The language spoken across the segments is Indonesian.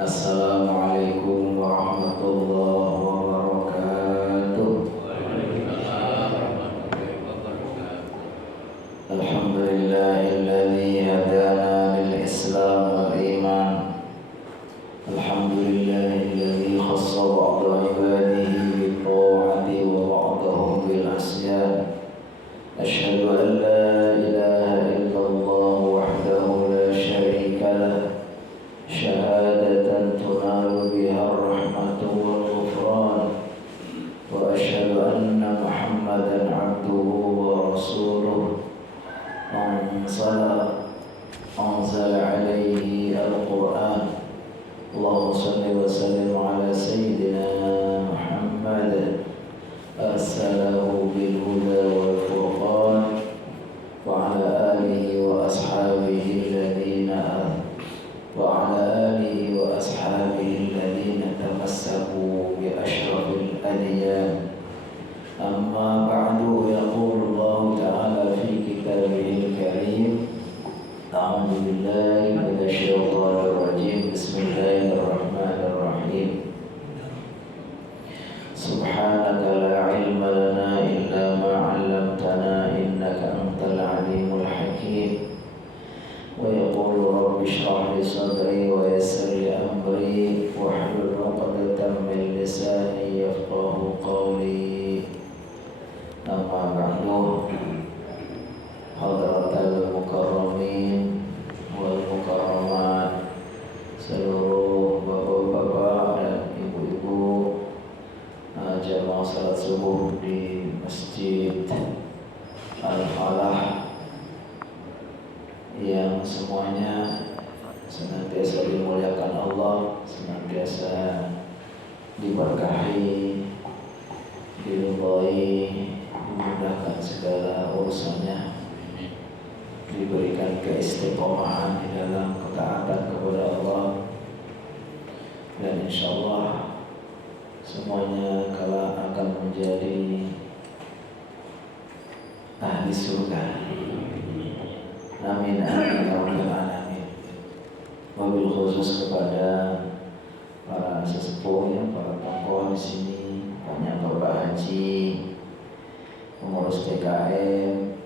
Assalamualaikum warahmatullahi wabarakatuh. Alhamdulillahilladzi hadana lil Islam wal iman. Alhamdulillahilladzi khassa ba'da ibadihi bit ta'ati wa ba'dahum bil asyan. Asyhadu an la ilaha illallah wahdahu la syarika lah. Syahadatan tunalu biha rahmatu wal ghufran. Wa asyhadu anna Muhammadan abduhu wa rasuluh. Anzala alaihi al-Qur'an. Allahumma salli wa sallim ala sayyidina Muhammad. Arsalahu bil huda wal furqan. Wa ala alihi wa ashabihi alladhina tamassaku bi ashrafil adyan. Amma ba'du, yaqulu Allah ta'ala fi kitabihil karim. A'udzu billahi minasy syaithanir rajim. Bismillahirrahmanirrahim. Subhanaka la ilma lana illa ma 'allamtana innaka antal alimul hakim. Wa yaqulu rabbi shrah li sadri wa yassir li amri wahlul 'uqdatam min lisani yafqahu qawli. Amma ba'du, hadratal mukarramin wal mukarramat, seluruh bapak-bapak dan ibu-ibu jamaah salat subuh di Masjid Al-Falah yang semuanya senantiasa dimuliakan Allah, senantiasa diberkahi, diridhai, dimudahkan segala urusannya, diberikan keistiqomahan di dalam ketaatan kepada Allah, dan insyaallah semuanya kelak akan menjadi ahli surga. Amin amin ya rabbal alamin. Wabil khusus kepada para sesepuh, para tokoh di sini, banyak Bapak Haji, pengurus TKM,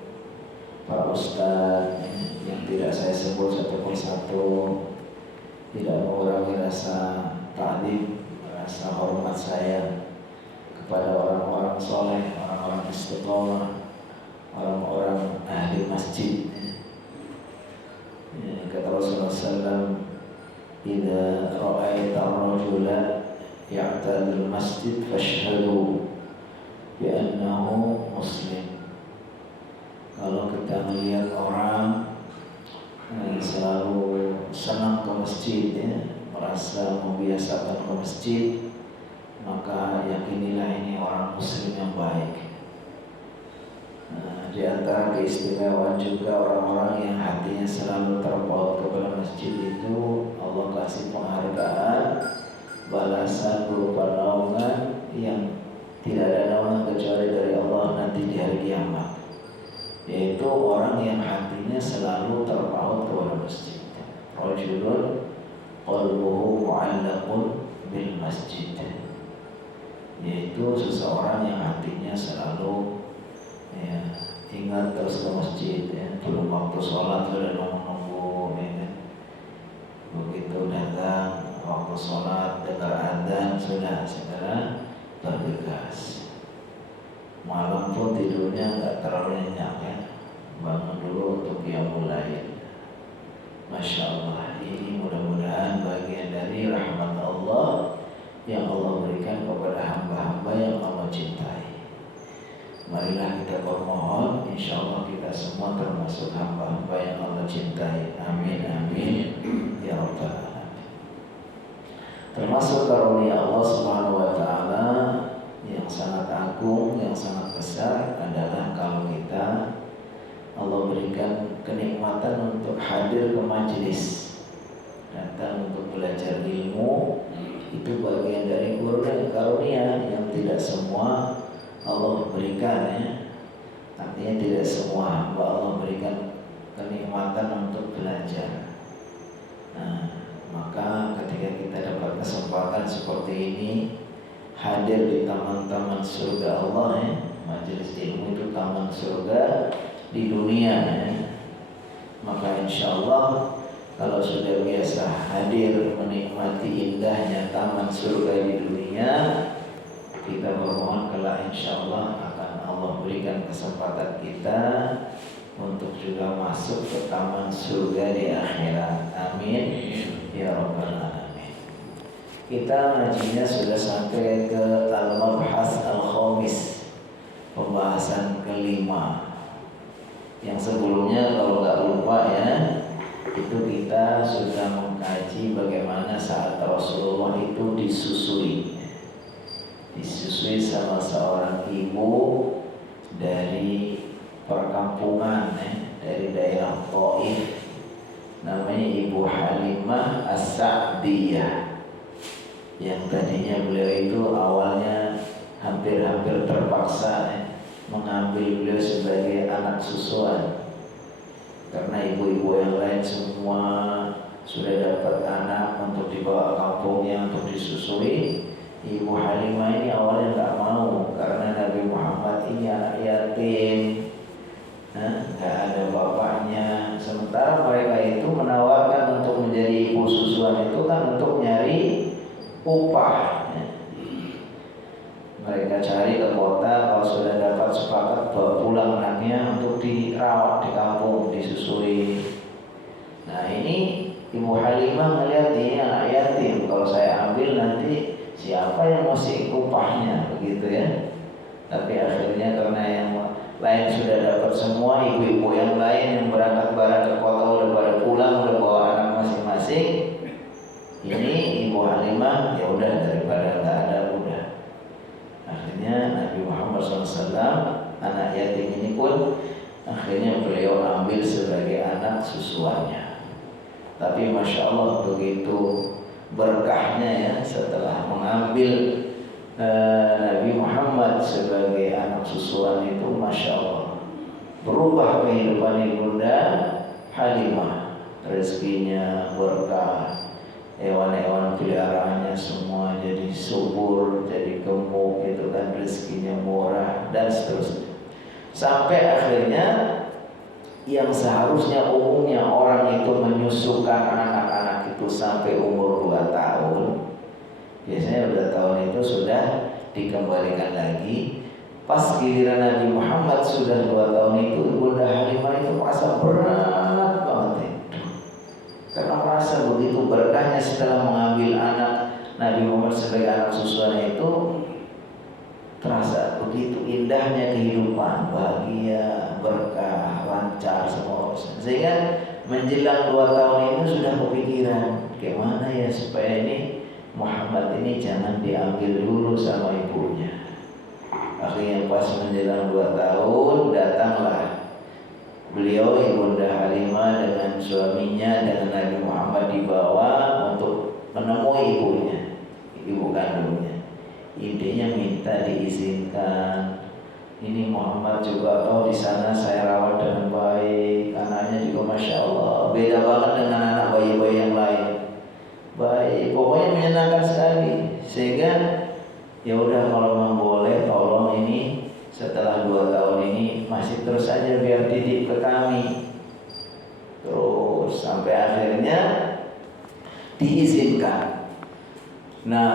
para ustadz yang tidak saya sebut satu persatu, tidak mengurangi rasa ta'zim, rasa hormat saya kepada orang-orang soleh, orang-orang istiqomah, orang-orang ahli masjid. Kata Rasulullah SAW, "Idza ra'aita ar-rajula ya'tadil masjid fashhadu bi annahu muslim." Kalau kita melihat orang selalu senang ke masjid, merasa membiasakan ke masjid, maka yakinilah ini orang muslim yang baik. Di antara keistimewaan juga orang-orang yang hatinya selalu terpaut kepada masjid itu, Allah kasih penghargaan, balasan berupa naungan yang tidak ada naungan kecuali dari Allah nanti di hari kiamat, yaitu orang yang hatinya selalu terpaut kepada masjid. Rajulun qalbuhu mu'allaqun bil masjid, yaitu seseorang yang hatinya selalu ingat terus ke masjid, belum waktu sholat sudah nunggu, begitu datang waktu sholat dengar adzan sudah segera bergegas. Malam pun tidurnya nggak terlalu nyenyak, bangun dulu untuk qiyamul lail. Masya Allah, ini mudah-mudahan bagian dari rahmat Allah yang Allah berikan kepada hamba-hamba yang Allah cintai. Marilah kita bermohon, insya Allah kita semua termasuk hamba-hamba yang Allah cintai. Amin amin ya rabbal alamin. Termasuk karunia Allah Subhanahu wa taala yang sangat agung, yang sangat besar adalah kalau kita Allah berikan kenikmatan untuk hadir ke majelis, datang untuk belajar ilmu. Itu bagian dari karunia yang tidak semua Allah berikan, artinya tidak semua hamba Allah berikan kenikmatan untuk belajar. Nah, maka ketika kita kesempatan seperti ini hadir di taman-taman surga Allah ya. Majelis ilmu itu taman surga di dunia ya. Maka insya Allah kalau sudah biasa hadir menikmati indahnya taman surga di dunia, kita bermohon kelak insya Allah akan Allah berikan kesempatan kita untuk juga masuk ke taman surga di akhirat. Amin ya rabbal alamin. Kita ngajinya sudah sampai ke al-mabhas al-khamis, pembahasan kelima. Yang sebelumnya kalau nggak lupa ya, itu kita sudah mengkaji bagaimana saat Rasulullah itu disusui sama seorang ibu dari perkampungan ya, dari daerah Thaif, namanya Ibu Halimah As-Sa'diyah. Yang tadinya beliau itu awalnya hampir terpaksa ya, mengambil beliau sebagai anak susuan, karena ibu-ibu yang lain semua sudah dapat anak untuk dibawa kampungnya untuk disusui. Ibu Halimah ini awalnya nggak mau, karena Nabi Muhammad ini anak yatim, nggak ada bapaknya. Sementara mereka itu menawarkan untuk menjadi ibu susuan itu kan untuk nyari upah ya. Mereka cari ke kota, kalau sudah dapat sepakat bawa pulang anaknya untuk dirawat di kampung, disusui. Nah ini Ibu Halimah melihat ini anak yatim, kalau saya ambil nanti siapa yang mesti upahnya, begitu ya. Tapi akhirnya karena yang lain sudah dapat semua, ibu-ibu yang lain yang berangkat bareng ke kota udah pada pulang, udah bawa anak masing-masing. Ini Ibu Halimah ya udah, daripada nggak ada udah. Akhirnya Nabi Muhammad SAW, anak yatim ini pun akhirnya beliau ambil sebagai anak susuannya. Tapi Masya Allah begitu berkahnya ya, setelah mengambil Nabi Muhammad sebagai anak susuan itu, Masya Allah berubah kehidupan Ibunda Halimah. Rezekinya berkah, hewan-hewan peliharaannya semua jadi subur, jadi gemuk, itu kan rezekinya murah dan seterusnya. Sampai akhirnya yang seharusnya umumnya orang itu menyusukan anak-anak itu sampai umur 2 tahun, biasanya 2 tahun itu sudah dikembalikan lagi. Pas giliran Nabi Muhammad sudah 2 tahun itu, Ibunda Halimah itu merasa berat banget itu, karena merasa begitu berkahnya setelah mengambil anak Nabi Muhammad sebagai anak susuannya itu, terasa begitu indahnya kehidupan, bahagia, berkah, lancar semua urusan. Sehingga menjelang 2 tahun itu sudah kepikiran, gimana ya supaya ini Muhammad ini jangan diambil dulu sama ibunya. Akhirnya pas menjelang 2 tahun datanglah beliau Ibunda Halimah dengan suaminya, dengan Nabi Muhammad dibawa untuk menemui ibunya, ibu kandungnya. Idenya minta diizinkan, ini Muhammad juga di sana saya rawat dengan baik, anaknya juga Masya Allah beda banget dengan anak bayi-bayi yang lain, baik, pokoknya menyenangkan sekali. Sehingga ya udah, kalau memang boleh tolong ini setelah 2 tahun ini masih terus aja biar didik ke kami. Terus sampai akhirnya diizinkan. Nah,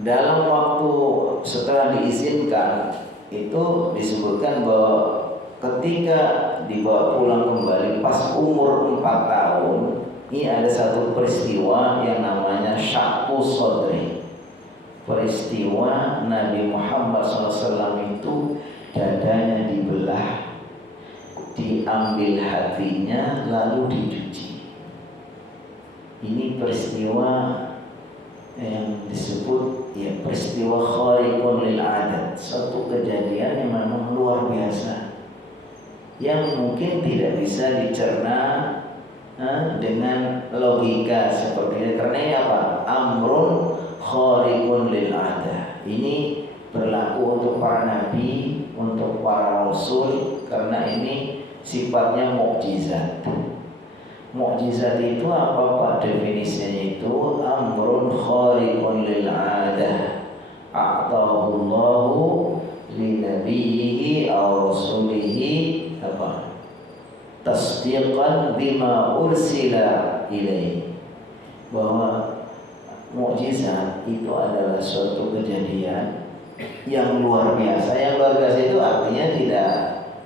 dalam waktu setelah diizinkan itu disebutkan bahwa ketika dibawa pulang kembali pas umur 4 tahun, ini ada satu peristiwa yang namanya syaqqu sodri. Peristiwa Nabi Muhammad SAW itu dadanya dibelah, diambil hatinya lalu dicuci. Ini peristiwa yang disebut ya peristiwa khariqun lil adat, suatu kejadian yang memang luar biasa, yang mungkin tidak bisa dicerna dengan logika seperti ini. Karena ini apa? Amrun khariqun lil adat. Ini berlaku untuk para nabi, untuk para rasul, karena ini sifatnya mukjizat. Mukjizat itu apa Pak definisinya? Itu amrun khariqun lil 'adah a'tahu Allahu li nabiyhi aw rasulihi apa tasdiqan bima ursila ilaihi, bahwa mukjizat itu adalah suatu kejadian yang luar biasa. Yang luar biasa itu artinya tidak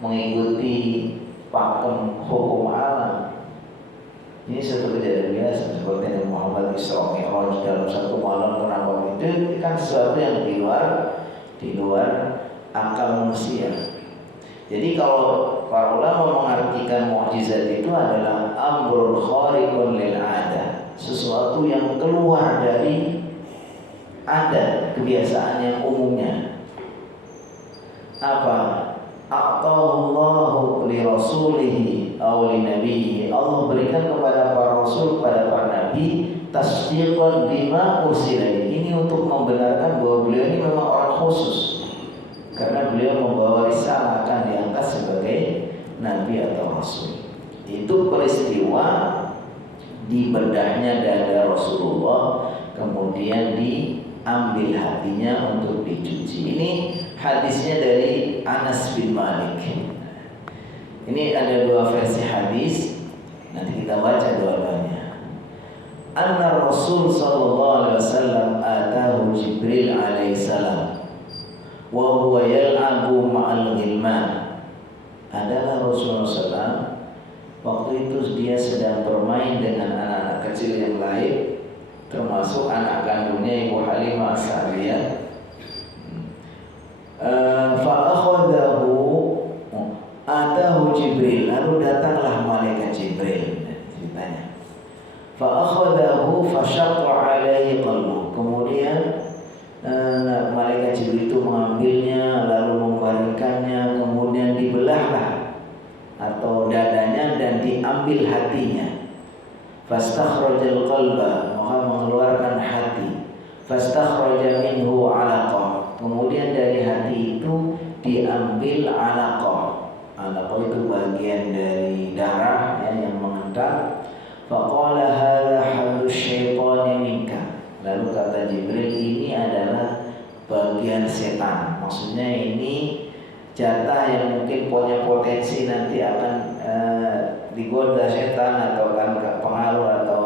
mengikuti pakem hukum alam. Ini suatu kejadian biasa, seperti Nabi Muhammad Isra Mi'raj dalam satu malam kenapa itu kan sesuatu yang di luar akal manusia. Jadi kalau para ulama mengartikan mukjizat itu adalah amrul khariqun lil 'adah, sesuatu yang keluar dari adat kebiasaan yang umumnya. Apa? A'tahullahu li rasulihi aw li nabiyhi, Allah berikan kepada para rasul, pada para nabi, tasdiqan bima ursila. Ini untuk membenarkan bahwa beliau ini memang orang khusus, karena beliau membawa risalah, akan diangkat sebagai nabi atau rasul. Itu peristiwa dibedahnya dada Rasulullah, kemudian diambil hatinya untuk dicuci. Ini hadisnya dari Anas bin Malik. Ini ada dua versi hadis, nanti kita baca dua-duanya. Anna Rasul sallallahu alaihi wasallam atahu Jibril alaihi salam wa huwa yal'abu ma'al ghilman. Adalah Rasulullah SAW waktu itu dia sedang bermain dengan anak-anak kecil yang lain, termasuk anak kandungnya Ibu Halimah As-Sa'diyah. Fa'akhadahu atahu Jibril, lalu datanglah malaikat Jibril. Ceritanya, fa'akhadahu fashaqqa alaihi qalbuh, kemudian malaikat Jibril itu mengambilnya lalu membaringkannya, kemudian dibelahlah atau dadanya dan diambil hatinya. Fastakhrajal qalba, maka mengeluarkan hati. Fastakhraja minhu 'alaqah, kemudian dari hati itu diambil 'alaqah. 'Alaqah itu bagian dari darah yang mengental. Faqala hadza hadus syaitani minka, lalu kata Jibril, ini adalah bagian setan. Maksudnya ini jatah yang mungkin punya potensi nanti akan digoda setan, atau akan pengaruh, atau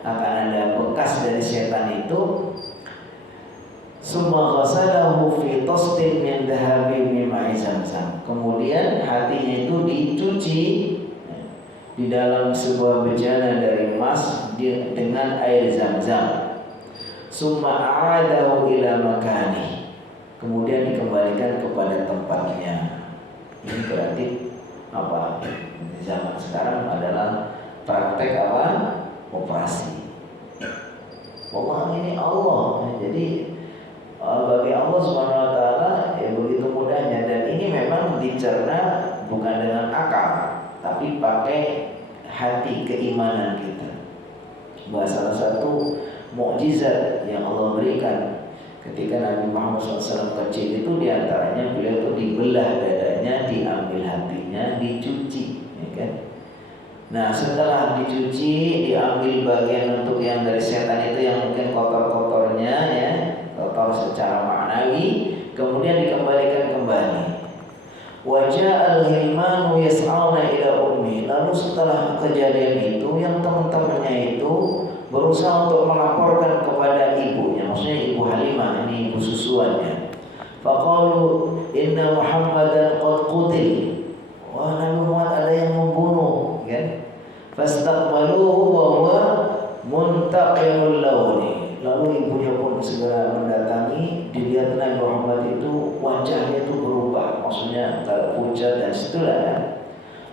akan ada bekas dari setan itu. Summa ghasalahu fi tasdin min dhahabin min ma'i Zamzam, kemudian hatinya itu dicuci di dalam sebuah bejana dari emas dengan air Zamzam. Summa a'adahu ila makani, kemudian dikembalikan kepada tempatnya. Ini berarti apa? Di zaman sekarang adalah praktek apa? Operasi. Pokoknya ini Allah. Jadi bagi Allah Subhanahu wa taala ya begitu mudahnya, dan ini memang dicerna bukan dengan akal, tapi pakai hati, keimanan kita. Bahwa salah satu mukjizat yang Allah berikan ketika Nabi Muhammad SAW kecil itu diantaranya beliau itu dibelah dadanya, diambil hatinya, dicuci, ya kan? Nah setelah dicuci, diambil bagian untuk yang dari setan itu yang mungkin kotor-kotornya, ya, kotor secara maknawi, kemudian dikembalikan kembali. Wajah al-hilmanu yas'auna ila ummi, lalu setelah kejadian itu yang teman-temannya itu berusaha untuk melaporkan kepada ibunya, maksudnya Ibu Halimah, ini ibu susuannya. Faqalu inna Muhammadan qad qutil, wah Nabi Muhammad ada yang membunuh, kan? Fastaqbaluhu wa huwa muntaqilul launi, lalu ibunya pun segera mendatangi, dilihat Nabi Muhammad itu wajahnya itu berubah, maksudnya antara pucat dan setelah, kan?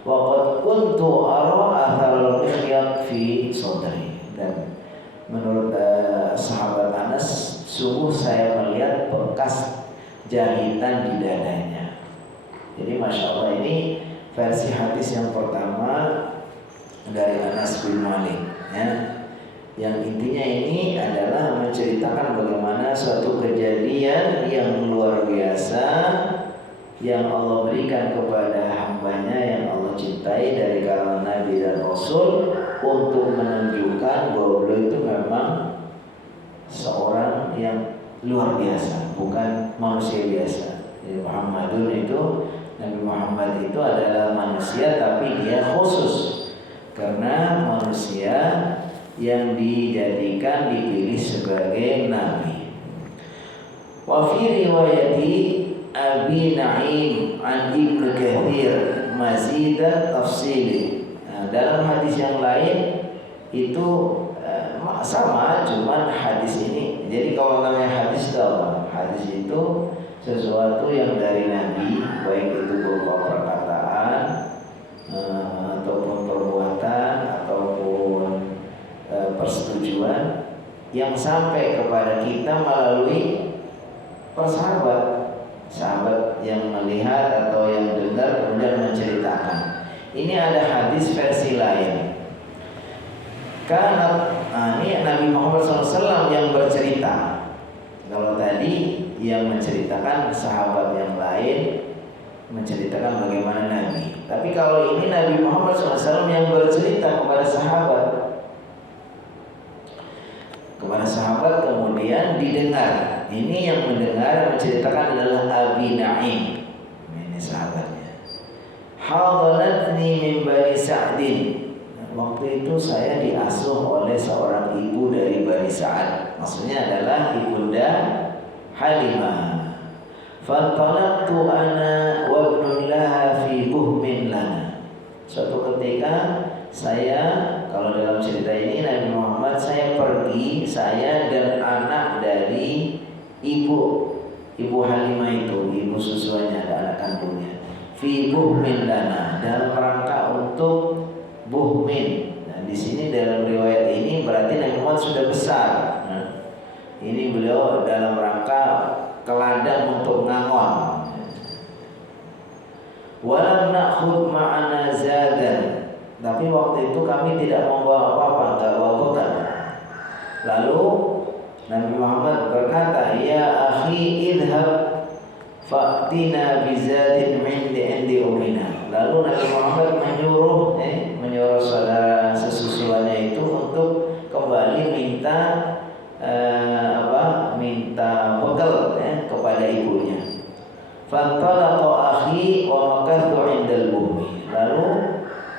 Wa qad kuntu ara atharal mikhyat fi sadri, dan menurut sahabat Anas, sungguh saya melihat bekas jahitan di dadanya. Jadi masya Allah, ini versi hadis yang pertama dari Anas bin Malik, ya. Yang intinya ini adalah menceritakan bagaimana suatu kejadian yang luar biasa yang Allah berikan kepada hambanya yang Allah cintai dari kalangan Nabi dan Rasul, untuk menunjukkan bahwa beliau itu memang yang luar biasa, bukan manusia biasa. Jadi Muhammadun itu, Nabi Muhammad itu adalah manusia, tapi dia khusus karena manusia yang dijadikan, dipilih sebagai nabi. Wa fi riwayati Abi Naim an Ibnu Katsir mazidan tafsili. Nah, dalam hadis yang lain itu sama, cuman hadis ini. Jadi kalau namanya hadis itu apa? Hadis itu sesuatu yang dari Nabi, baik itu berupa perkataan ataupun perbuatan ataupun persetujuan yang sampai kepada kita melalui sahabat yang melihat atau yang dengar kemudian menceritakan. Ini ada hadis versi lain. Karena ini Nabi Muhammad SAW yang bercerita. Kalau tadi yang menceritakan sahabat yang lain menceritakan bagaimana Nabi. Tapi kalau ini Nabi Muhammad SAW yang bercerita kepada sahabat kemudian didengar. Ini yang mendengar menceritakan adalah Abi Naim. Ini sahabatnya. Hadanatni min Bani Sa'din. Waktu itu saya diasuh oleh seorang ibu dari Bani Sa'ad. Maksudnya adalah ibunda Halimah. Fantalaqtu ana wa ibnun laha fi buhmin lana. Suatu ketika saya, kalau dalam cerita ini Nabi Muhammad, saya pergi, saya dan anak dari ibu Halimah itu, ibu susuannya, ada anak kandungnya. Fi buhmin lana, dalam rangka untuk buhmin. Nah, di sini dalam riwayat ini berarti Nabi Muhammad sudah besar. Nah, ini beliau dalam rangka ke ladang untuk ngangon. Walam na'khud ma'ana zadan. Tapi waktu itu kami tidak membawa apa-apa, enggak bawa bekal. Lalu Nabi Muhammad berkata, "Ya akhi, idhab fa'tina bizadin indi umina." Lalu Nabi Muhammad menyuruh saudara sesusuannya itu untuk kembali minta bekal kepada ibunya. Fantalaqa akhi wa makathu 'indal bumi. Lalu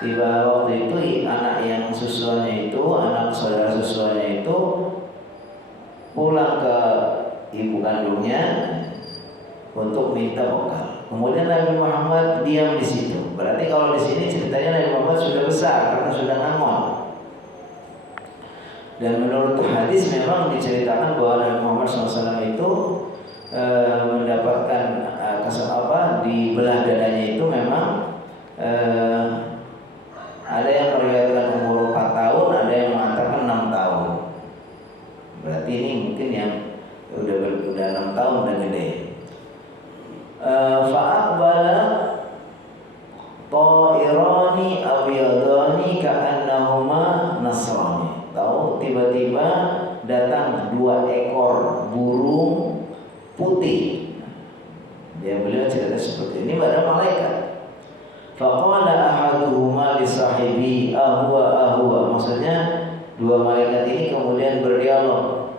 tiba waktu itu anak yang susuannya itu, anak saudara susuannya itu pulang ke ibu kandungnya untuk minta bekal. Kemudian Nabi Muhammad diam di situ. Berarti kalau di sini ceritanya Nabi Muhammad sudah besar karena sudah ngangon. Dan menurut hadis memang diceritakan bahwa Nabi Muhammad SAW itu mendapatkan di belah dadanya itu memang ada yang meriwayatkan umur 4 tahun, ada yang mengatakan 6 tahun. Berarti ini mungkin yang udah 6 tahun dan gede. Fa'aqbala ta'irani abyadani ka'annahuma nasrani. Tahu, tiba-tiba datang 2 ekor burung putih. Beliau cerita seperti ini pada malaikat. Faqala ahaduhuma li sahibi ahwa. Maksudnya 2 malaikat ini kemudian berdialog.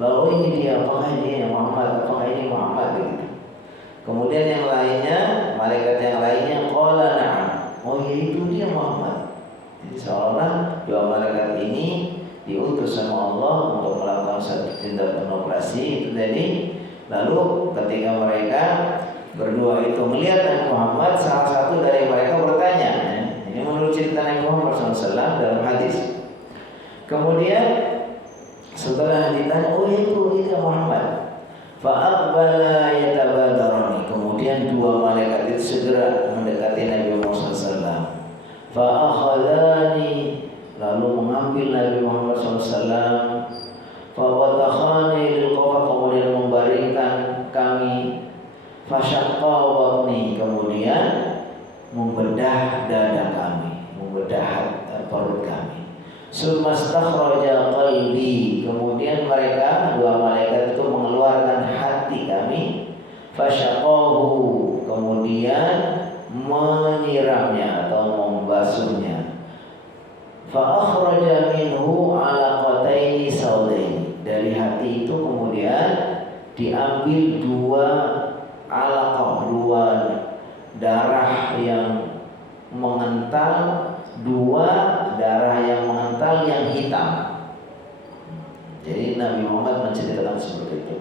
Lalu ini dia, apakah ini Muhammad, apakah ini Muhammad gitu. Kemudian yang lainnya, malaikat yang lainnya qala na'am. Oh ya, itu dia Muhammad. Jadi seolah 2 malaikat ini diutus sama Allah untuk melakukan satu tindakan operasi itu tadi. Lalu ketika mereka berdua itu melihat Nabi Muhammad, salah satu dari mereka bertanya. Ini menurut cerita Nabi Muhammad SAW dalam hadis. Kemudian setelah ditanya, oh itu Muhammad. Fa'aqbala yatabadarani. Kemudian 2 malaikat itu segera mendekati Nabi Muhammad SAW. Fa'akhadani, lalu mengambil Nabi Muhammad SAW. Fawatakhani lilqafa, kemudian membaringkan kami. Fasyaqqa watni, kemudian membedah dada kami, membedah perut kami. Sumastakhraja qalbi, kemudian mereka 2 malaikat itu mengeluarkan hati kami. Fasyaqqahu, kemudian menyiramnya atau membasuhnya. Fa akhraja minhu alaqataini saudaini, dari hati itu kemudian diambil dua alaqah, dua darah yang mengental, dua darah yang mengental yang hitam. Jadi Nabi Muhammad menceritakan seperti itu.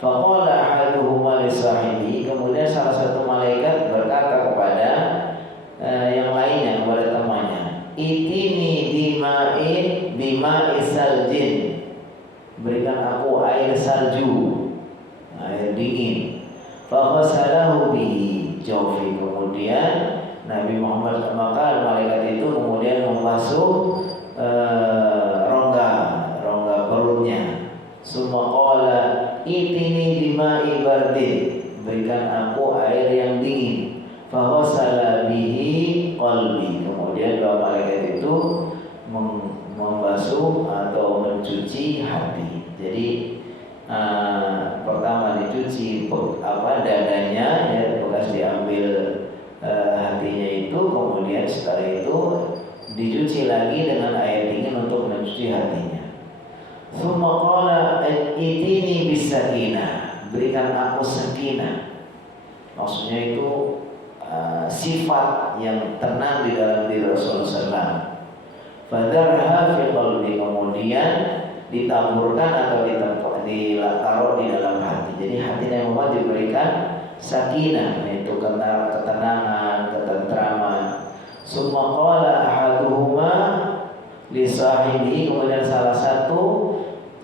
Faqala ahaduhuma li sahibi, kemudian salah satu malaikat berkata kepada yang lainnya, kepada temannya, itini bima'i saljin, berikan aku air salju, air dingin. Faghasalahu bihi jawfi, kemudian Nabi Muhammad, maka malaikat itu kemudian membasuh rongga perutnya. Summa qala itini bima'i bardin, berikan aku air yang dingin. Faghasala bihi qalbi, kemudian dua malaikat itu membasuh atau mencuci hati. Jadi pertama dicuci dadanya, ya, bekas diambil hatinya itu, kemudian setelah itu dicuci lagi dengan air dingin untuk mencuci hatinya. Tsumma qala itini bisakinah, berikan aku sakinah. Maksudnya itu sifat yang tenang di dalam diri Rasulullah SAW. Fadarha fi qalbi, kemudian ditaburkan atau ditaruh di dalam hati. Jadi hati Nabi Muhammad diberikan sakinah, yaitu ketenangan, ketentraman. Summa qala ahaduhuma li sahibihi, kemudian salah satu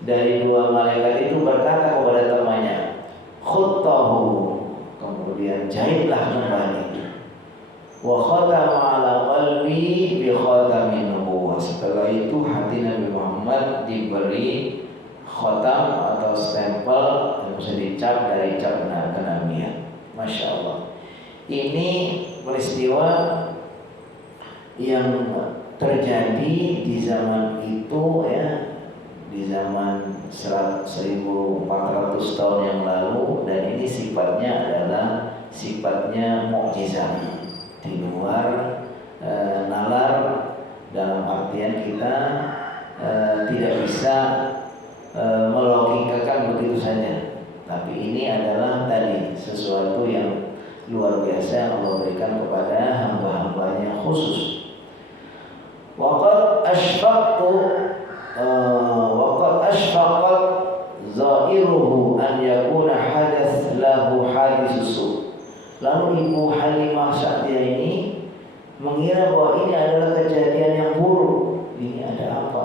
dari dua malaikat itu berkata kepada temannya, khuttahu, kemudian jahitlah kembali. Wa khatama ala qalbi bi khatamin nubuwah, setelah itu hati Nabi Muhammad diberi khatam atau stempel yang bisa dicap dari cap kenabian. Masya Allah. Ini peristiwa yang terjadi di zaman itu, ya, di zaman 1400 tahun yang lalu, dan ini sifatnya adalah sifatnya mukjizat, di luar nalar, dalam artian kita tidak bisa melogikakan begitu saja. Tapi ini adalah tadi sesuatu yang luar biasa yang Allah berikan kepada hamba-hambanya khusus. Waqad ashfaqat zairuhu an yakuna hadath lahu haditsus. Lalu Ibu Halimah Sa'diyah ini mengira bahwa ini adalah kejadian yang buruk. Ini ada apa?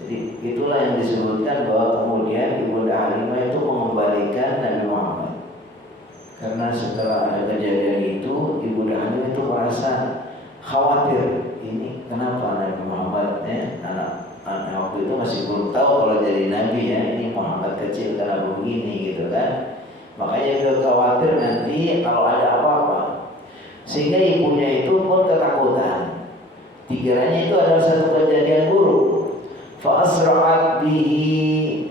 Jadi itulah yang disebutkan bahwa kemudian Ibunda Halimah itu mengembalikan Nabi Muhammad. Karena setelah ada kejadian itu, Ibunda Halimah itu merasa khawatir. Ini kenapa Nabi Muhammad, anak waktu itu masih belum tahu kalau jadi Nabi, ya, ini Muhammad kecil karena begini gitu kan. Makanya dia khawatir nanti kalau ada apa-apa. Sehingga ibunya itu pun ketakutan. Dikiranya itu adalah satu kejadian buruk. Fa asra'at bihi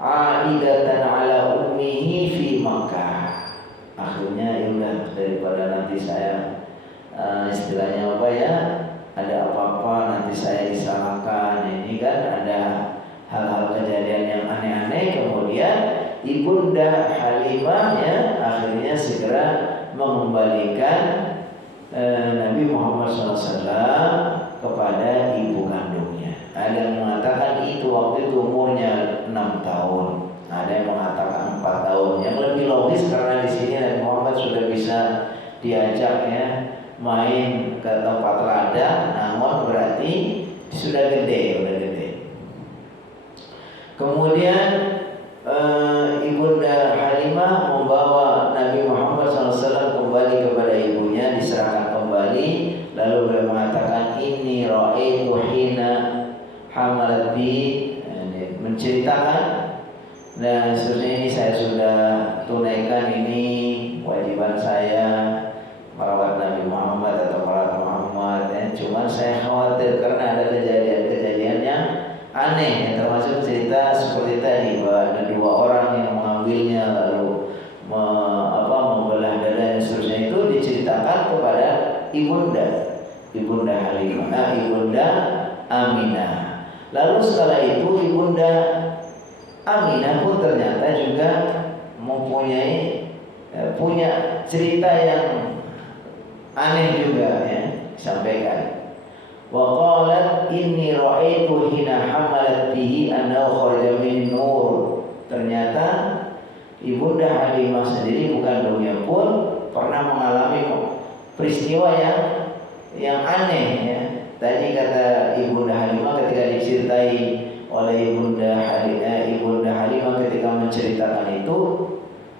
aidatan ala ummihi fi Makkah. Akhirnya ya udah, daripada nanti saya istilahnya apa ya, ada apa-apa nanti saya disalahkan, ini kan ada hal-hal kejadian yang aneh-aneh. Kemudian Ibunda Halimah, ya, akhirnya segera mengembalikan Nabi Muhammad SAW kepada ibu kandungnya. Ada yang mengatakan itu waktu itu umurnya 6 tahun, ada yang mengatakan 4 tahun. Yang lebih logis karena di sini Nabi Muhammad sudah bisa diajak, ya, main ke tempat ladang, namun berarti sudah gede. Kemudian Ibunda Halimah membawa Nabi Muhammad SAW kembali kepada ibunya, diserahkan kembali. Lalu beliau mengatakan, ini ra'aitu hina hamalat bi, menceritakan, dan seterusnya, ini saya sudah tunaikan, ini kewajiban saya merawat Nabi Muhammad atau merawat Muhammad, ya. Cuman saya khawatir karena ada kejadian-kejadian yang aneh, yang termasuk cerita seperti tadi bahwa ada 2 orang yang mengambilnya lalu membelah dada dan seterusnya. Itu diceritakan kepada Ibunda Halimah, Ibunda Aminah. Lalu setelah itu Ibunda Aminah pun ternyata juga punya cerita yang aneh juga ya, sampaikan. Wa qalat inni ra'aitu hina hamalat bihi annahu kharaja min nur. Ternyata Ibunda Halimah sendiri bukan dunia pun pernah mengalami peristiwa yang aneh ya. Tadi kata Ibunda Halimah ketika diceritai oleh Ibunda Halimah ketika menceritakan itu,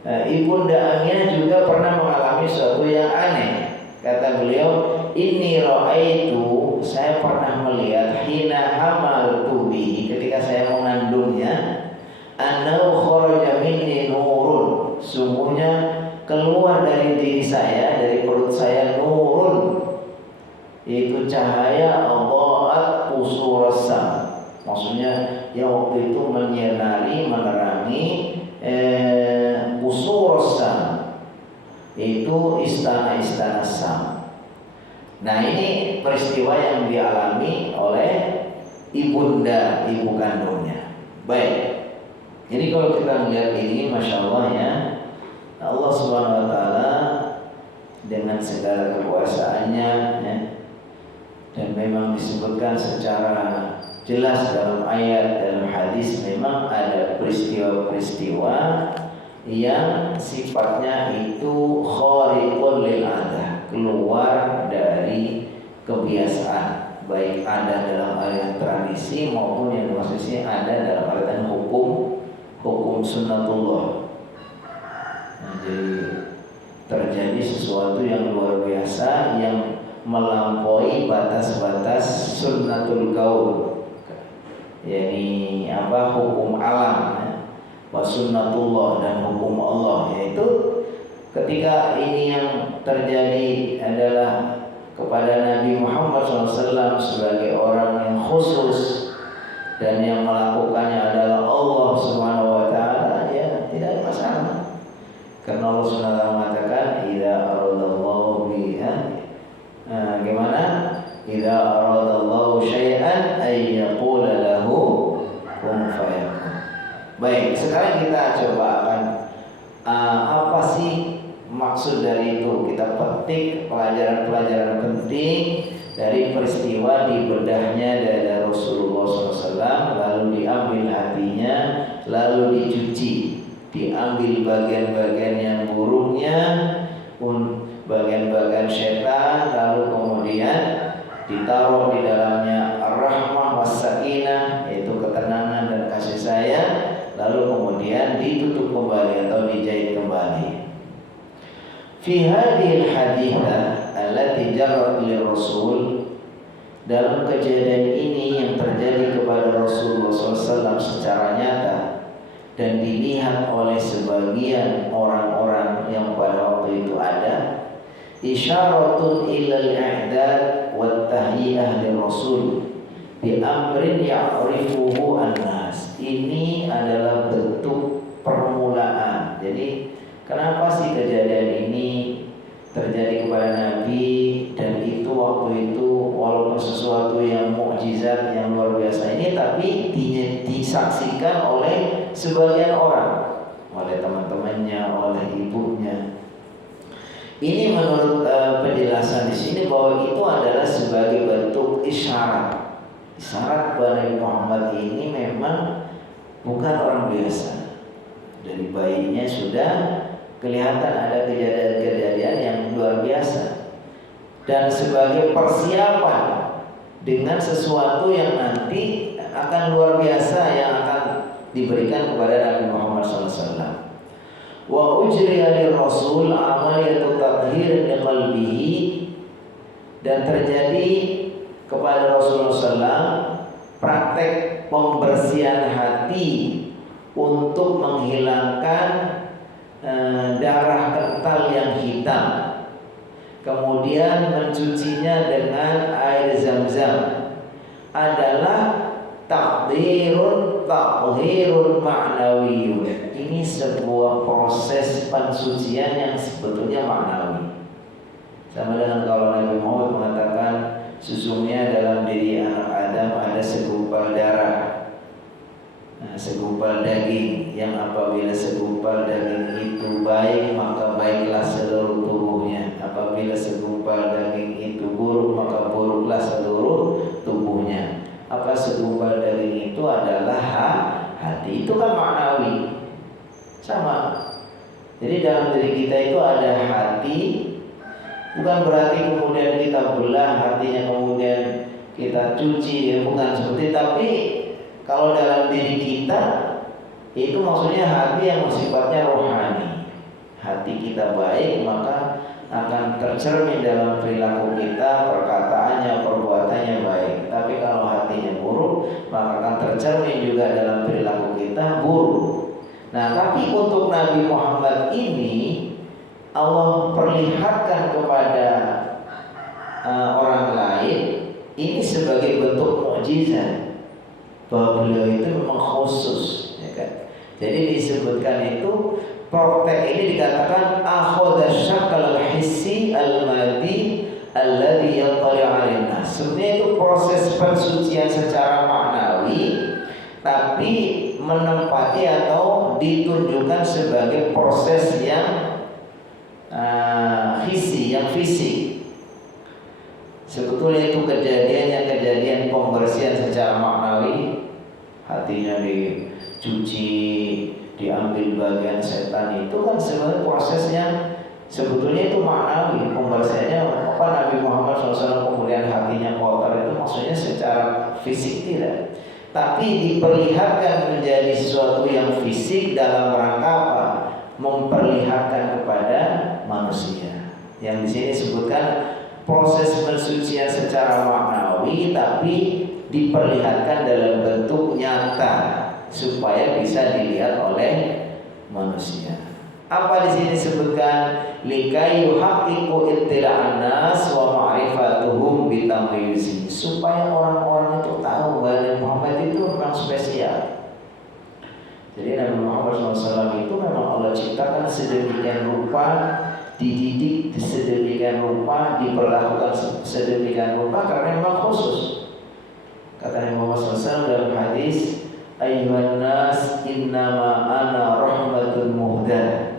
Ibunda Aminah juga pernah mengalami sesuatu yang aneh. Kata beliau, inni ra'aitu, saya pernah melihat hina hamaltu bihi, ketika saya mengandungnya, annahu kharaja minni nurun, sungguhnya keluar dari diri saya, dari perut saya nurun, yaitu cahaya adha'at qusurasa. Maksudnya yang waktu itu menyinari, menerangi qusurasa, yaitu istana-istana Sam. Nah, ini peristiwa yang dialami oleh ibunda, ibu kandungnya. Baik. Jadi kalau kita melihat ini, masya Allah ya, Allah Subhanahu Wa Taala dengan segala kekuasaannya ya, dan memang disebutkan secara jelas dalam ayat, dalam hadis, memang ada peristiwa-peristiwa yang sifatnya itu khariqun lil adah, keluar dari kebiasaan, baik ada dalam aliran tradisi maupun yang maksudnya ada dalam aliran hukum sunnatullah. Nah, jadi terjadi sesuatu yang luar biasa yang melampaui batas-batas sunnatul kaun, yakni hukum alam ya, wa sunnatullah, dan hukum Allah, yaitu ketika ini yang terjadi adalah kepada Nabi Muhammad SAW sebagai orang yang khusus, dan yang melakukannya adalah Allah Subhanahu Wa Taala, ya tidak ada masalah. Karena Allah Subhanahu Wa Taala mengatakan, idza aradallahu biha, gimana? Idza aradallahu syai'an ay yaqula lahu kun fayakun. Baik, sekarang kita coba akan apa sih maksud dari itu. Kita petik pelajaran-pelajaran penting dari peristiwa dibedahnya dada Rasulullah SAW, lalu diambil hatinya, lalu dicuci, diambil bagian-bagian yang buruknya, bagian-bagian setan, lalu kemudian ditaruh di dalamnya ar-rahmah was-sakinah, yaitu ketenangan dan kasih sayang, lalu kemudian ditutup kembali atau dijahit kembali. Fi hadhil hadithah allati jarrat li Rasul, dalam kejadian ini yang terjadi kepada Rasulullah SAW secara nyata dan dilihat oleh sebagian orang-orang yang pada waktu itu ada, isyaratun ilal i'dad wa tahyiyah li Rasul bi amrin ya'rifuhu an-nas. Ini adalah bentuk permulaan. Jadi kenapa sih kejadian ini terjadi kepada Nabi, dan itu waktu itu walaupun sesuatu yang mukjizat yang luar biasa ini, tapi disaksikan oleh sebagian orang, oleh teman-temannya, oleh ibunya. Ini menurut penjelasan di sini bahwa itu adalah sebagai bentuk isyarat bahwa Nabi Muhammad ini memang bukan orang biasa. Dari bayinya sudah kelihatan ada kejadian-kejadian yang luar biasa, dan sebagai persiapan dengan sesuatu yang nanti akan luar biasa yang akan diberikan kepada Nabi Muhammad SAW. Wa ujriya lir Rasul amaliyatu tathhir qalbihi, dan terjadi kepada Rasulullah SAW praktek pembersihan hati untuk menghilangkan darah kental yang hitam, kemudian mencucinya dengan air zam-zam, adalah tathhirun ma'nawiyun. Ini sebuah proses pensucian yang sebetulnya maknawi. Sama dengan kalau Nabi Muhammad mengatakan sesungguhnya dalam diri anak Adam ada segumpal darah. segumpal daging yang apabila segumpal daging itu baik maka baiklah seluruh tubuhnya, apabila segumpal daging itu buruk maka buruklah seluruh tubuhnya. Apa segumpal daging itu adalah hati, itu kan maknawi sama. Jadi dalam diri kita itu ada hati, bukan berarti kemudian kita belah hatinya kemudian kita cuci, ya bukan seperti, tapi kalau dalam diri kita itu maksudnya hati yang sifatnya rohani. Hati kita baik maka akan tercermin dalam perilaku kita, perkataannya, perbuatannya baik. Tapi kalau hatinya buruk maka akan tercermin juga dalam perilaku kita buruk. Nah, tapi untuk Nabi Muhammad ini Allah perlihatkan kepada orang lain ini sebagai bentuk mukjizat bahwa beliau itu memang khusus, ya kan? Jadi disebutkan itu prophet ini dikatakan akhadha syakal al-hissi al-madi alladhi yattali 'alaihi nas. Sebenarnya itu proses pensucian secara maknawi, tapi menempati atau ditunjukkan sebagai proses yang hissi, yang fisik. Sebetulnya itu kejadian pembersihan secara maknawi, hatinya dicuci, diambil bagian setan, itu kan sebenarnya prosesnya sebetulnya itu maknawi. Pembersihannya apa, Nabi Muhammad SAW kemudian hatinya kotor itu maksudnya secara fisik tidak, tapi diperlihatkan menjadi sesuatu yang fisik dalam rangka apa? Memperlihatkan kepada manusia. Yang di sini disebutkan proses pensucian secara maknawi tapi diperlihatkan dalam bentuk nyata supaya bisa dilihat oleh manusia. Apa di sini disebutkan likai yuhaqqiqu ittila'an nas wa ma'rifatuhum bitamyiz, supaya orang-orang itu tahu bahwa Muhammad itu memang spesial. Jadi Nabi Muhammad SAW itu memang Allah ciptakan sedemikian rupa, dididik sedemikian rupa, diperlakukan sedemikian rupa karena memang khusus. Kata Nabi Muhammad SAW dalam hadis, ayyuhan nas innama ana rahmatul muhdah.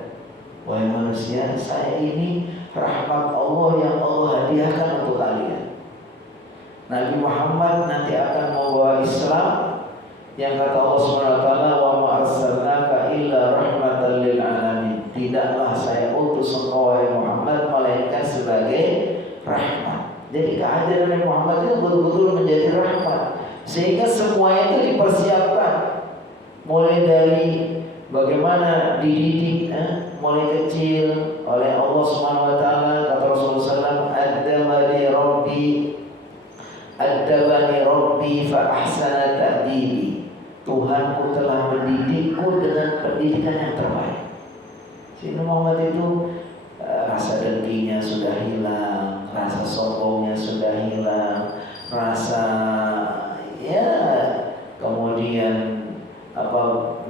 Wahai manusia, saya ini rahmat Allah yang Allah hadiahkan untuk kalian. Nabi Muhammad nanti akan membawa Islam yang kata Allah SWT, wa ma arsalnaka illa rahmatan lil alamin. Tidaklah saya utus engkau wahai Muhammad melainkan sebagai rahmat. Jadi kehadiran Nabi Muhammad itu betul-betul menjadi rahmat, sehingga semua itu dipersiapkan, mulai dari bagaimana dididik mulai kecil oleh Allah SWT. Kata Rasulullah SAW, Ad-dabani Rabbi fa ahsana ta'dibi. Tuhanku telah mendidikku dengan pendidikan yang terbaik. Sehingga Muhammad itu rasa dengkinya sudah hilang, rasa sombongnya sudah hilang, rasa kemudian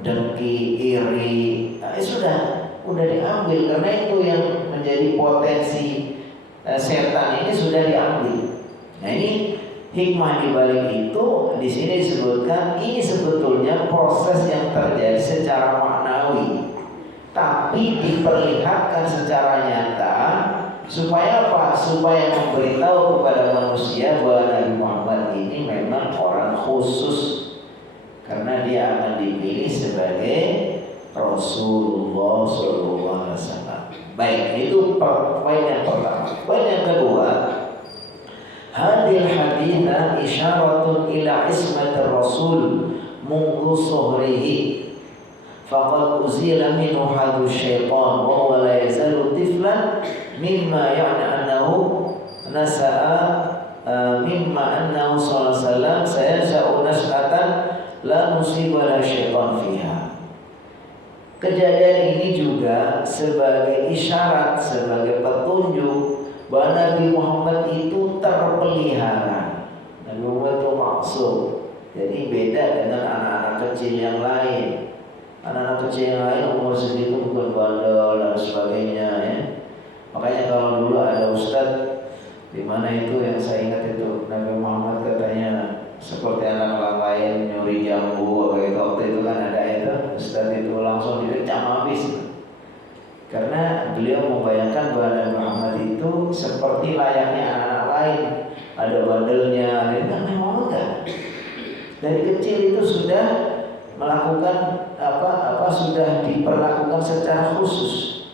dengki, iri, sudah diambil, karena itu yang menjadi potensi setan ini sudah diambil. Nah, ini hikmah di balik itu. Di sini disebutkan ini sebetulnya proses yang terjadi secara maknawi, tapi diperlihatkan secara nyata supaya apa? Supaya memberitahu kepada manusia bahwa Nabi Muhammad ini memang orang khusus, karena dia akan dipilih sebagai Rasulullah SAW. Baik, itu poin yang pertama. Poin yang kedua, hadil haditha isyaratun ila ismatir Rasul mundu suhrihi faqad uzila minhu hadu syaitan wa huwa la yazalu tiflan mimma ya'ni annahu nasa'a mimma annahu sallallahu alaihi wasallam sayasa'u nas'atan la musibah la syaitan fiha. Kejadian ini juga sebagai isyarat, sebagai petunjuk bahwa Nabi Muhammad itu terpelihara. Nabi Muhammad itu maksum. Jadi beda dengan anak-anak kecil yang lain. Anak-anak kecil yang lain umur segitu bukan bandel dan sebagainya, ya. Makanya kalau dulu ada ustadz di mana itu yang saya ingat itu, Nabi Muhammad katanya seperti anak lain nyuri jambu waktu itu kan ada itu Ustaz itu langsung dikecam habis. Karena beliau membayangkan bahwa Nabi Muhammad itu seperti layaknya anak-anak lain, ada bandelnya, kan memang enggak. Dari kecil itu sudah melakukan sudah diperlakukan secara khusus.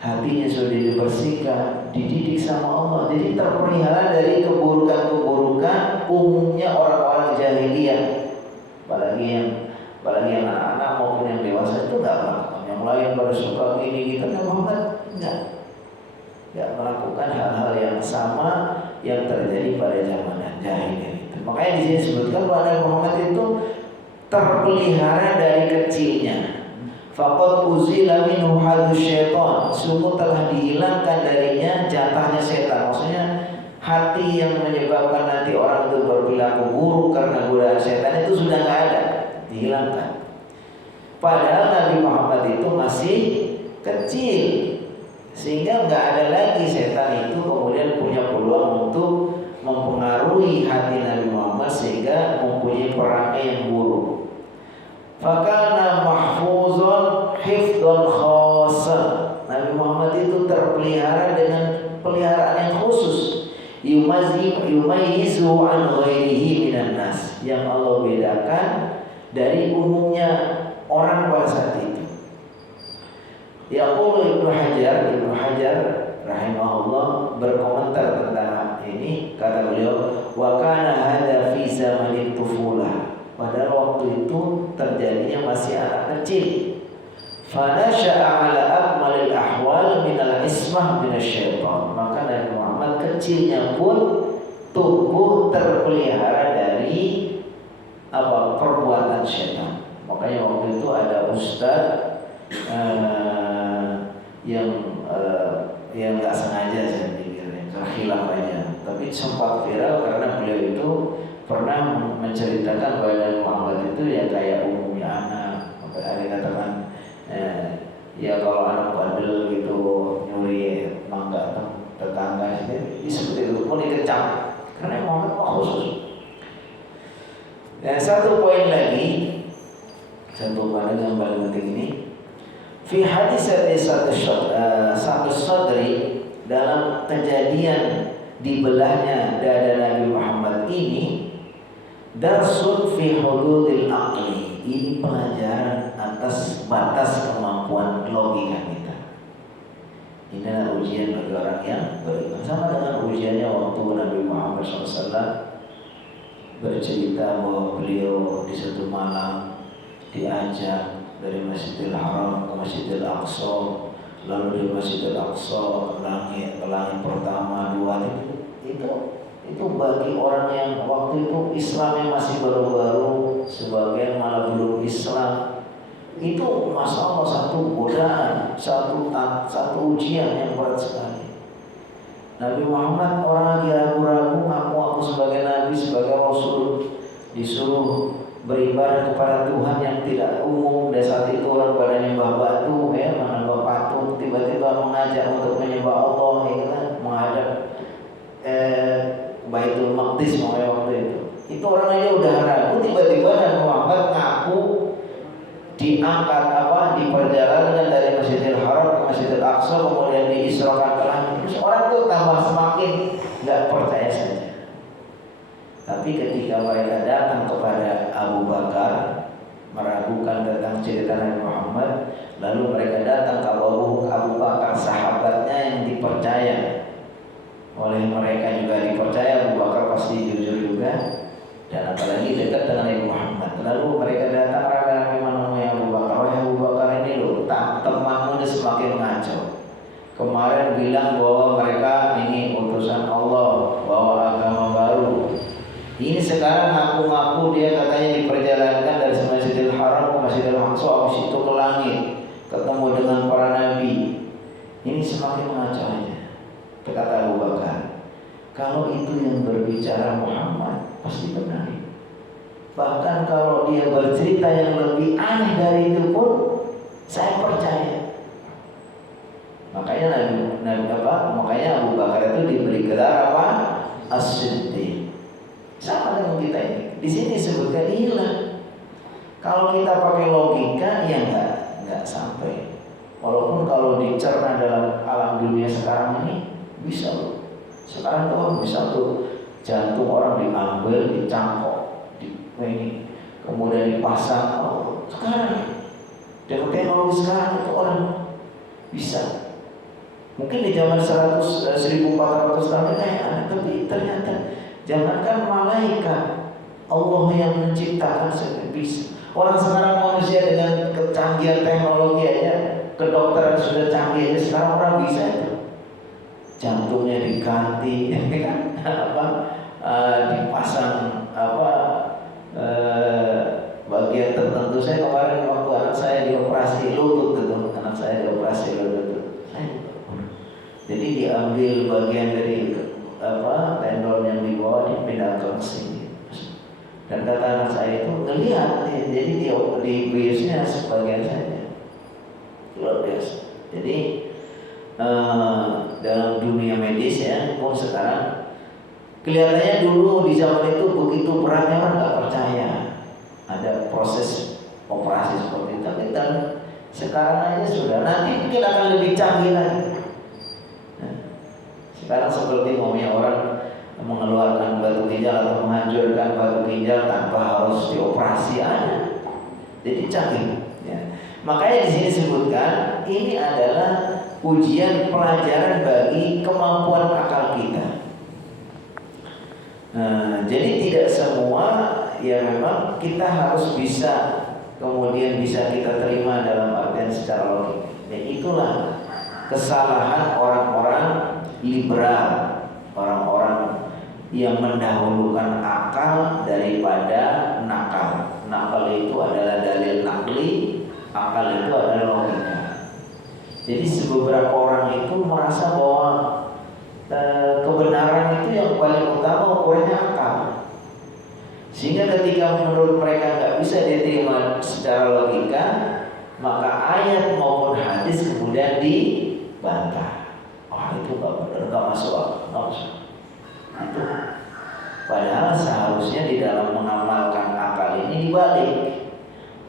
Hatinya sudah dibersihkan, dididik sama Allah. Jadi terpelihara dari keburukan-keburukan umumnya orang-orang jahiliyah. Apalagi yang anak-anak maupun yang dewasa itu enggak melakukan. Yang lain pada suka gini kita Nabi Muhammad enggak melakukan hal-hal yang sama yang terjadi pada zaman jahiliyah itu. Makanya di sini disebutkan bahwa Nabi Muhammad itu terpelihara dari kecilnya. Faqad uzila minhu hadus syaitan, sungguh telah dihilangkan darinya jatahnya setan. Maksudnya hati yang menyebabkan nanti orang itu berperilaku buruk karena godaan setan itu sudah nggak ada, dihilangkan. Padahal Nabi Muhammad itu masih kecil, sehingga nggak ada lagi setan itu kemudian punya peluang untuk mempengaruhi hati Nabi Muhammad sehingga mempunyai perangai yang buruk. Fakana mahfuzun hifdzan khassa. Nabi Muhammad itu terpelihara dengan peliharaan yang khusus. Yumayyizu an ghairihi minan nas, yang Allah bedakan dari umumnya orang pada saat itu. Yaqulu Ibnu Hajar rahimahullah berkomentar tentang ini, kata beliau, wa kana hadza fi zamanit tufulah. Padahal waktu itu terjadinya masih anak kecil. Fanasha'a ala akmalil ahwal minal ismah minasyaitan. Maka Nabi Muhammad kecilnya pun tubuh terpelihara dari perbuatan syaitan. Makanya waktu itu ada ustaz yang nggak sengaja saya pikirnya khilaf aja, tapi sempat viral karena beliau itu pernah menceritakan bahwa Nabi Muhammad itu ya kayak umumnya anak. Maka ada katakan ya kalau anak bandel gitu nyuri mangga tetangga seperti itu pun dikecam karena Muhammad khusus. Dan satu poin lagi, satu pandangan yang paling penting ini, fi hadis satu sadri, dalam kejadian dibelahnya dada Nabi Muhammad ini, darsun fi hududil aqli. Ini pelajaran atas batas kemampuan logika kita. Ini adalah ujian bagi orang yang beriman. Sama dengan ujiannya waktu Nabi Muhammad SAW bercerita bahwa beliau di satu malam diajak dari Masjidil Haram ke Masjidil Aqsa, lalu dari Masjidil Aqsa ke langit pertama, dua. Itu bagi orang yang waktu itu Islamnya masih baru-baru, sebagian malah belum Islam, itu masya Allah satu godaan, satu ujian yang berat sekali. Nabi Muhammad orang lagi ragu-ragu, ngaku sebagai Nabi, sebagai Rasul, disuruh beribadah kepada Tuhan yang tidak umum. Dan saat itu orang pada nyembah batu, menyembah patung, tiba-tiba mengajak untuk menyembah Allah, menghadap Baitul Maqdis waktu itu. Itu orang aja udah ragu, tiba-tiba Nabi Muhammad ngaku diangkat di perjalanan dari Masjidil Haram ke Masjidil Aqsa, kemudian diisrakan ke langit. Terus orang tuh tambah semakin nggak percaya saja. Tapi ketika mereka datang kepada Abu Bakar meragukan tentang cerita Nabi Muhammad, lalu mereka datang ke Abu Bakar, sahabatnya yang dipercaya oleh mereka juga dipercaya, Abu Bakar pasti jujur juga, dan apalagi dekat dengan Nabi Muhammad. Lalu mereka datang rame-rame menemui Abu Bakar. Oh Abu Bakar ini loh, temanmu udah semakin ngaco. Kemarin bilang bahwa mereka ini utusan Allah, bawa agama baru. Ini sekarang ngaku-ngaku dia katanya diperjalankan dari Masjidil Haram ke Masjidil Aqsa, habis itu ke langit, ketemu dengan para nabi. Ini semakin ngaco aja. Kata Abu Bakar, kalau itu yang berbicara Muhammad pasti benar. Bahkan kalau dia bercerita yang lebih aneh dari itu pun saya percaya. Makanya Abu Bakar itu diberi gelar apa? As-Siddiq. Sama dengan kita ini. Di sini disebutkan hilang. Kalau kita pakai logika ya nggak sampai. Walaupun kalau dicerna dalam alam dunia sekarang ini bisa loh. Sekarang tuh bisa tuh jantung orang diambil, dicangkok, ini kemudian dipasang. Oh, sekarang dengan teknologi sekarang itu orang bisa. Mungkin di zaman 1400 tahun kayak ada, tapi ternyata jangankan malaikat, Allah yang menciptakan bisa. Orang sekarang manusia dengan kecanggihan teknologi aja, kedokteran sudah canggih aja, sekarang orang bisa itu. Jantungnya diganti, kan? Dipasang bagian tertentu. Saya kemarin waktu anak saya dioperasi lutut itu, anak saya dioperasi lutut. Jadi diambil bagian dari tendon yang di bawah dipindahkan ke sini. Dan kata anak saya itu ngelihat, jadi dia di biusnya sebagian saja luar biasa. Jadi dalam dunia medis ya, sekarang kelihatannya dulu di zaman itu begitu beratnya orang nggak percaya ada proses operasi seperti itu. Tapi sekarang aja sudah, nanti mungkin akan lebih canggih lagi. Sekarang seperti maunya orang mengeluarkan batu ginjal atau menghancurkan batu ginjal tanpa harus dioperasi ada. Jadi canggih. Ya. Makanya di sini disebutkan ini adalah ujian pelajaran bagi kemampuan akal kita. Jadi tidak semua ya memang kita harus bisa kemudian bisa kita terima dalam artian secara logik. Ya, itulah kesalahan orang-orang liberal, orang-orang yang mendahulukan akal daripada nakal. Nakal itu adalah dalil nakli, akal itu adalah logika. Jadi beberapa orang itu merasa bahwa kebenaran itu yang paling utama ukurannya akal. Sehingga ketika menurut mereka nggak bisa diterima secara logika, maka ayat maupun hadis kemudian dibantah. Itu nggak benar, nggak masuk akal, nggak masuk. Itu padahal seharusnya di dalam mengamalkan akal ini dibalik.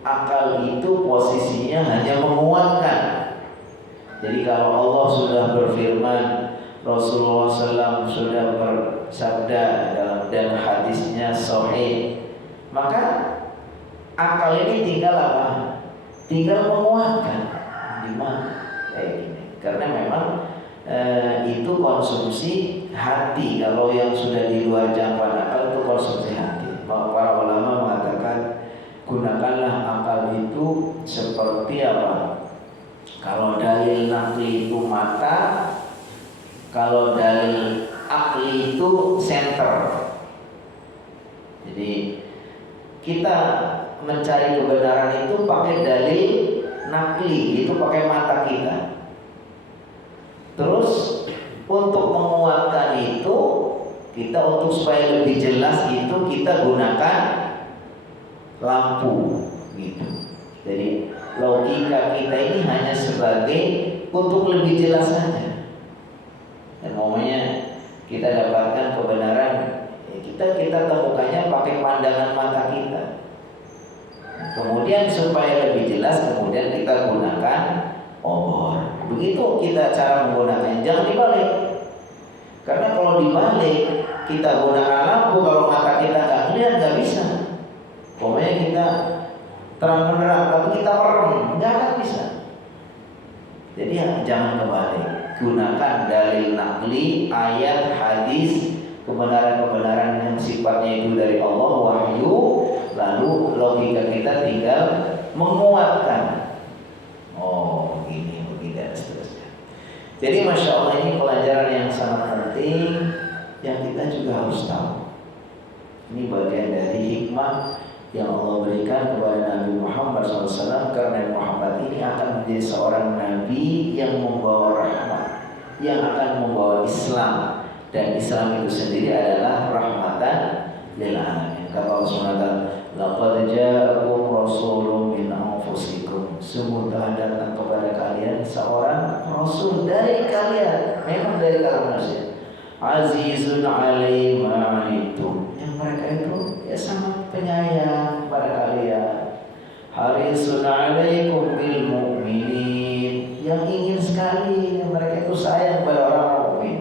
Akal itu posisinya hanya menguatkan. Jadi kalau Allah sudah berfirman, Rasulullah SAW sudah bersabda dan hadisnya sahih, maka akal ini tinggal apa? Tinggal menguatkan. Di mana? Kayak gini. Karena memang itu konsumsi hati. Kalau yang sudah di luar jangkauan akal itu konsumsi hati. Para ulama mengatakan gunakanlah akal itu seperti apa? Kalau dalil nakli itu mata, kalau dalil akli itu center. Jadi kita mencari kebenaran itu pakai dalil nakli, itu pakai mata kita. Terus untuk menguatkan itu, kita untuk supaya lebih jelas itu kita gunakan lampu gitu. Jadi logika kita ini hanya sebagai untuk lebih jelas saja. Dan umumnya kita dapatkan kebenaran, ya kita temukannya pakai pandangan mata kita. Kemudian supaya lebih jelas, kemudian kita gunakan obor. Begitu kita cara menggunakannya, jangan dibalik. Karena kalau dibalik, kita gunakan lampu, kalau mata kita nggak lihat nggak bisa. Pokoknya kita terang menerang, tapi kita merem, nggak akan bisa. Jadi jangan kebalik. Gunakan dalil nakli, ayat, hadis, kebenaran-kebenaran yang sifatnya itu dari Allah, wahyu, lalu logika kita tinggal menguatkan. Oh, ini begitu seterusnya. Jadi masya Allah, ini pelajaran yang sangat penting yang kita juga harus tahu. Ini bagian dari hikmah yang Allah berikan kepada Nabi Muhammad SAW, karena Muhammad ini akan menjadi seorang Nabi yang membawa rahmat, yang akan membawa Islam, dan Islam itu sendiri adalah rahmatan lil alamin. Kata Allah SWT, laqad ja'akum rasulun min anfusikum, sungguh telah datang kepada kalian seorang rasul dari kalian, memang dari kalangan manusia, azizun alaihi ma anittum, yang mereka itu ya sangat penyayang pada kalian. Harisun 'alaikum bil mu'minin, yang ingin sekali mereka itu sayang pada orang mukmin.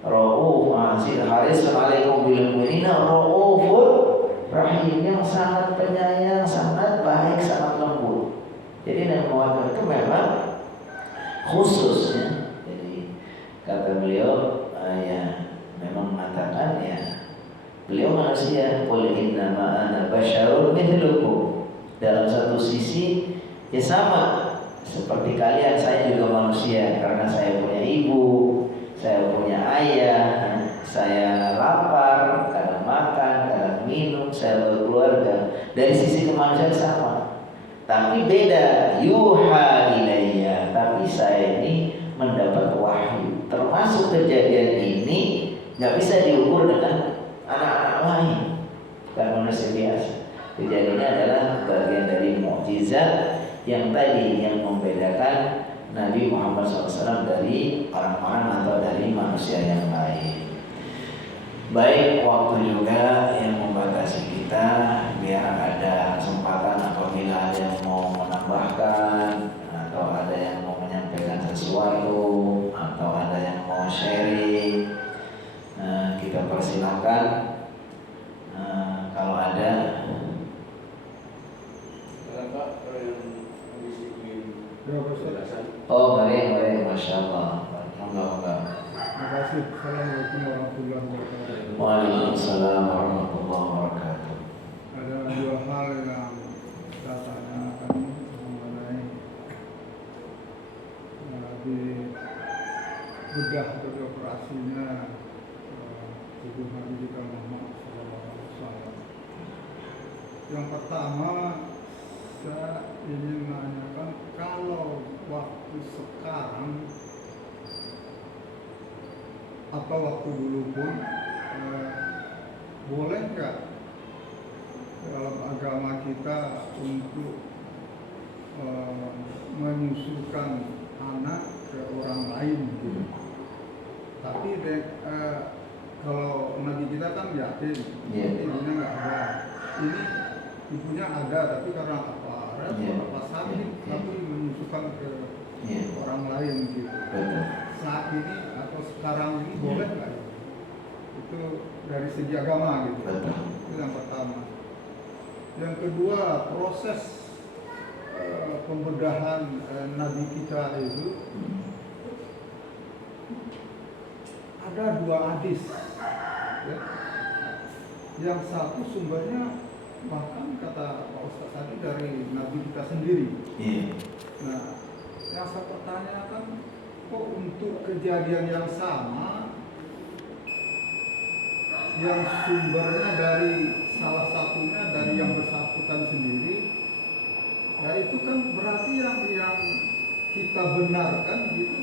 Rauf aziz, harisun 'alaikum bil mu'minina raufur rahim, yang sangat penyayang, sangat baik, sangat lembut. Jadi Nabi Muhammad itu memang khusus ya. Jadi kata beliau ya, memang mengatakan ya, beliau manusia, qul innama ana basyarun mithlukum. Dalam satu sisi ya sama seperti kalian, saya juga manusia, karena saya punya ibu, saya punya ayah, saya lapar, kadang makan, kadang minum, saya berkeluarga. Dari sisi kemanusiaan sama. Tapi beda, yuha ilayya, tapi saya ini mendapat wahyu. Termasuk kejadian ini nggak bisa diukur dengan anak-anak lain, bukan manusia biasa. Kejadian ini adalah bagian dari mukjizat yang tadi yang membedakan Nabi Muhammad SAW dari orang-orang atau dari manusia yang lain. Baik, waktu juga yang membatasi kita, biar ada kesempatan apabila ada yang mau menambahkan atau ada yang mau menyampaikan sesuatu atau ada yang mau sharing, kita persilakan. Kalau ada. Oh, mari, masya Allah. Enggak. Terima kasih. Assalamualaikum warahmatullahi wabarakatuh. Waalaikumsalam warahmatullahi wabarakatuh. Ada dua hal yang saya tanyakan mengenai di bedah operasinya tubuh Nabi kita Muhammad SAW. Yang pertama, saya ingin menanyakan, kalau waktu sekarang atau waktu dulu pun boleh nggak dalam agama kita untuk menyusukan anak ke orang lain gitu. Tapi kalau Nabi kita kan yakin ibunya nggak ada, ini ibunya ada tapi karena apa sakit tapi menyusukan ke orang lain gitu. Saat ini atau sekarang ini boleh nggak? Itu dari segi agama gitu. Itu yang pertama. Yang kedua, proses pembedahan Nabi kita itu ada dua hadis ya. Yang satu sumbernya bahkan kata Pak Ustaz tadi dari Nabi kita sendiri. Nah, yang saya pertanyakan, kok untuk kejadian yang sama yang sumbernya dari salah satunya dari yang bersangkutan sendiri, ya itu kan berarti yang kita benarkan gitu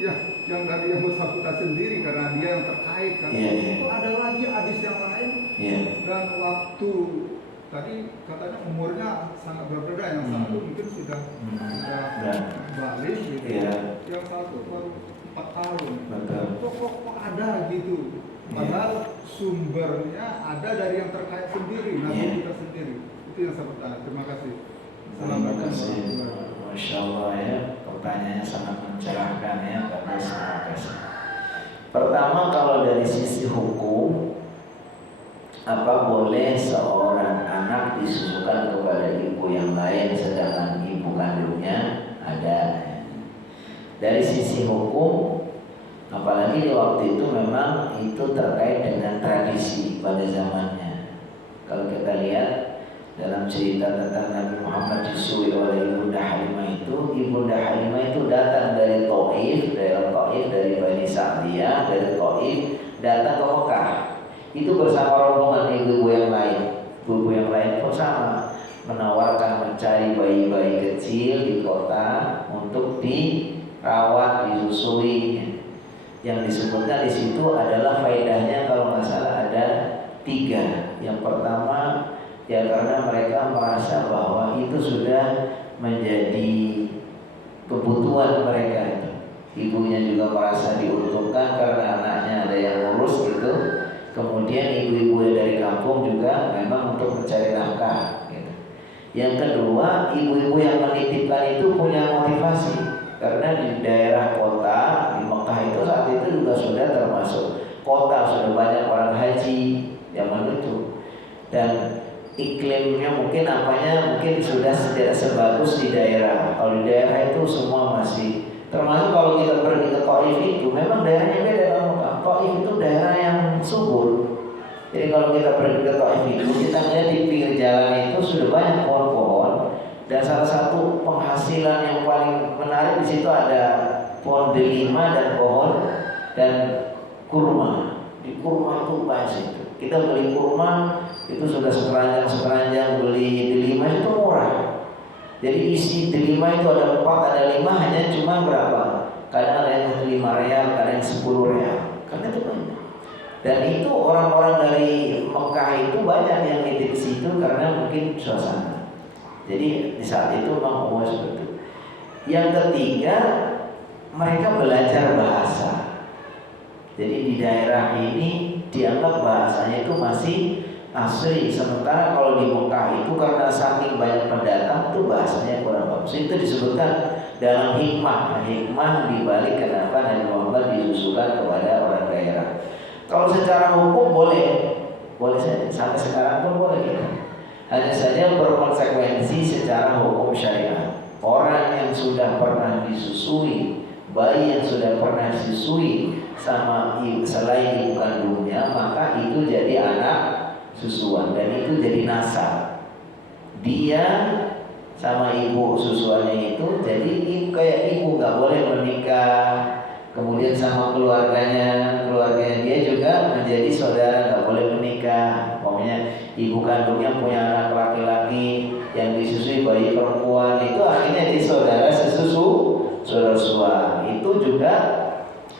ya, yang dari yang bersangkutan sendiri karena dia yang terkait kan. Kok ada lagi hadis yang lain dan waktu tadi katanya umurnya sangat berbeda, yang satu mungkin sudah balik gitu, yang satu baru 4 tahun. Kok ada gitu? Padahal sumbernya ada dari yang terkait sendiri, Nabi kita sendiri. Itu yang saya bertanya. Terima kasih. Terima kasih. Masya Allah ya, pertanyaannya sangat mencerahkan ya, bagus. Terima kasih. Pertama, kalau dari sisi hukum, apa boleh seorang anak disusukan kepada ibu yang lain sedangkan ibu kandungnya ada? Dari sisi hukum, apalagi di waktu itu memang itu terkait dengan tradisi pada zamannya. Kalau kita lihat dalam cerita tentang Nabi Muhammad disusui oleh Ibunda Halimah itu, Ibunda Halimah itu datang dari Taif, dari Bani Sa'diyah, dari Taif datang ke Mekah. Itu bersama rombongan ibu-ibu yang lain. Ibu-ibu yang lain pun sama, menawarkan mencari bayi-bayi kecil di kota untuk dirawat, disusui. Yang disebutkan di situ adalah faedahnya kalau nggak salah ada 3. Yang pertama ya karena mereka merasa bahwa itu sudah menjadi kebutuhan mereka itu. Ibunya juga merasa diuntungkan karena anaknya ada yang ngurus gitu. Kemudian ibu-ibu dari kampung juga memang untuk mencari nafkah gitu. Yang kedua, ibu-ibu yang menitipkan itu punya motivasi, karena di daerah kota di Mekah itu saat itu juga sudah termasuk kota, sudah banyak orang haji zaman itu, dan iklimnya mungkin mungkin sudah tidak sebagus di daerah. Kalau di daerah itu semua masih, termasuk kalau kita pergi ke Taif itu memang daerahnya beda dengan Mekah. Taif itu daerah yang subur. Jadi kalau kita pergi ke Taif itu, kita lihat di pinggir jalan itu sudah banyak pohon-pohon, dan salah satu penghasilan yang paling menarik di situ ada pohon delima dan pohon dan kurma. Di kurma itu pas itu. Kita beli kurma itu sudah sekeranjang, beli delima itu murah. Jadi isi delima itu ada 4, ada 5, hanya cuma berapa? Kadang ada yang 5 real, kadang yang 10 real. Karena itu banyak. Dan itu orang-orang dari Mekah itu banyak yang nitip di situ karena mungkin suasana. Jadi di saat itu memang umumnya seperti itu. Yang ketiga, mereka belajar bahasa. Jadi di daerah ini dianggap bahasanya itu masih asli. Sementara kalau di Mekah itu karena saking banyak pendatang itu bahasanya kurang bagus. Itu disebutkan dalam hikmah dibalik kenapa Nabi Muhammad disusulkan kepada orang daerah. Kalau secara hukum boleh saja, sampai sekarang pun boleh gitu. Hanya saja berkonsekuensi secara hukum syariat. Orang yang sudah pernah disusui, bayi yang sudah pernah disusui sama selain ibu kandungnya, maka itu jadi anak susuan dan itu jadi nasab. Dia sama ibu susuannya itu jadi kayak ibu, nggak boleh menikah. Kemudian sama keluarganya dia juga menjadi saudara, nggak boleh menikah. Pokoknya ibu kandungnya punya anak laki-laki yang disusui bayi perempuan, itu akhirnya jadi saudara sua. Itu juga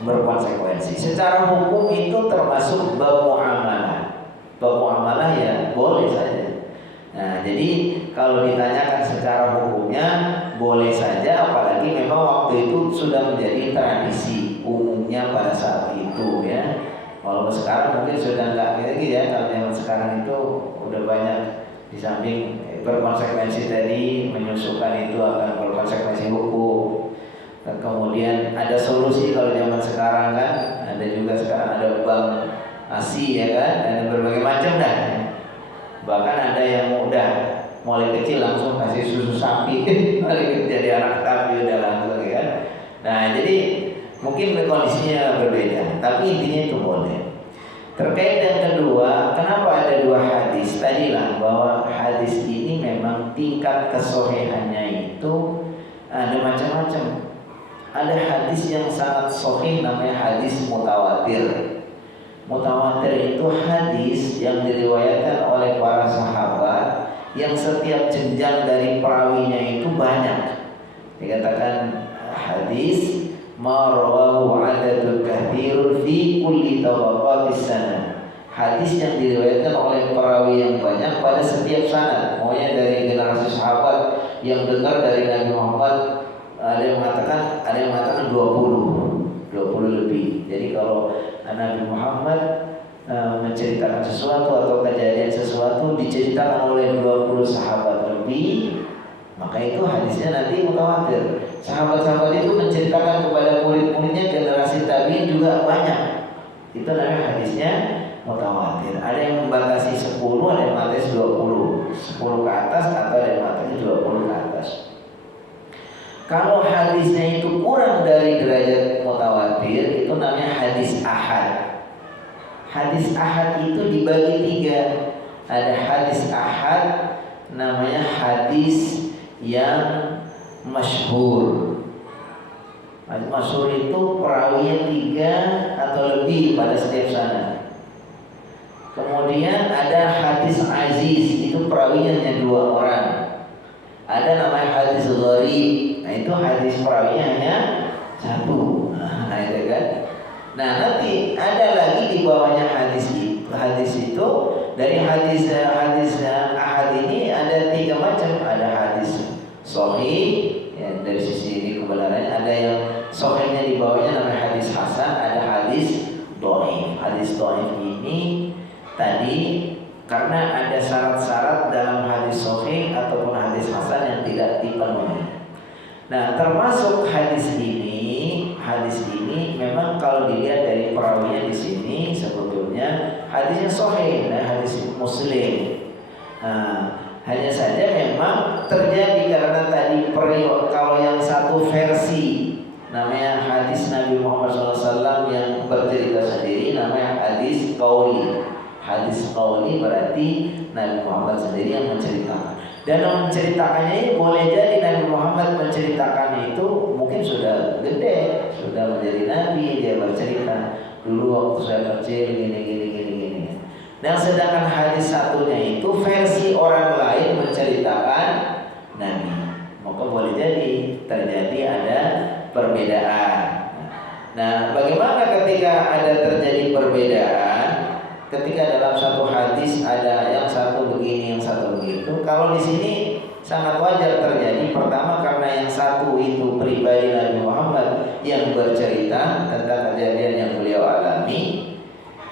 berkonsekuensi. Secara hukum itu termasuk bab muamalah ya boleh saja. Nah, jadi kalau ditanyakan secara hukumnya boleh saja, apalagi memang waktu itu sudah menjadi tradisi umumnya pada saat itu ya. Walaupun sekarang mungkin sudah nggak lagi ya, kalau zaman sekarang itu udah banyak, di samping berkonsekuensi tadi menyusukan itu akan berkonsekuensi hukum. Dan kemudian ada solusi kalau zaman sekarang kan, ada juga sekarang ada bank ASI ya kan, ada berbagai macam dah. Bahkan ada yang udah mulai kecil langsung kasih susu sapi, jadi anak sapi udah langsung ya kan. Nah jadi mungkin kondisinya berbeda, tapi intinya itu boleh. Terkait yang kedua, kenapa ada 2 hadis? Tadilah bahwa hadis ini memang tingkat kesohihannya itu ada macam-macam. Ada hadis yang sangat sahih namanya hadis mutawatir. Mutawatir itu hadis yang diriwayatkan oleh para sahabat yang setiap jenjang dari perawinya itu banyak. Dikatakan hadis marwahu adadul kathirun fi kulli tabaqatis sanad. Hadis yang diriwayatkan oleh perawi yang banyak pada setiap sanad. Maunya dari generasi sahabat yang dengar dari Nabi Muhammad, ada yang mengatakan 20 lebih. Jadi kalau Nabi Muhammad menceritakan sesuatu atau kejadian sesuatu diceritakan oleh 20 sahabat lebih, maka itu hadisnya nanti mutawatir. Sahabat-sahabat itu menceritakan kepada murid-muridnya, generasi tabi'in juga banyak. Itu namanya hadisnya mutawatir. Ada yang membatasi 10, ada yang membatasi 20, 10 ke atas atau ada yang membatasi 20 ke atas. Kalau hadisnya itu kurang dari derajat mutawatir, itu namanya hadis ahad. Hadis ahad itu dibagi 3. Ada hadis ahad, namanya hadis yang masyhur. Masyhur itu perawinya 3 atau lebih pada setiap sanad. Kemudian ada hadis aziz, itu perawinya hanya 2 orang. Ada namanya hadis gharib. Nah itu hadis perawinya hanya 1. Nah itu kan. Nah nanti ada lagi di bawahnya hadis itu. Dari hadis ahad ini ada 3 macam. Ada hadis sahih ya, dari sisi ini kebenarannya. Ada yang sahihnya di bawahnya namanya hadis hasan. Ada hadis dhaif. Hadis dhaif ini tadi karena ada syarat-syarat dalam hadis sahih ataupun hadis hasan yang tidak dipenuhi. Nah, termasuk hadis ini memang kalau dilihat dari perawinya di sini sebetulnya hadisnya sahih, nah hadis Muslim. Nah, hanya saja memang terjadi karena tadi kalau yang satu versi namanya hadis Nabi Muhammad SAW yang bercerita sendiri namanya hadis qauli. Hadis qauli berarti Nabi Muhammad sendiri yang menceritakan. Dan menceritakannya ini boleh jadi Nabi Muhammad menceritakan itu mungkin sudah gede, sudah menjadi nabi, dia bercerita dulu waktu saya kecil gini. Dan sedangkan hadis satunya itu versi orang lain menceritakan Nabi. Maka boleh jadi terjadi ada perbedaan. Nah, bagaimana ketika ada terjadi perbedaan? Ketika dalam satu hadis ada yang satu begini, yang satu begitu. Kalau di sini sangat wajar terjadi. Pertama karena yang satu itu pribadi Nabi Muhammad yang bercerita tentang kejadian yang beliau alami.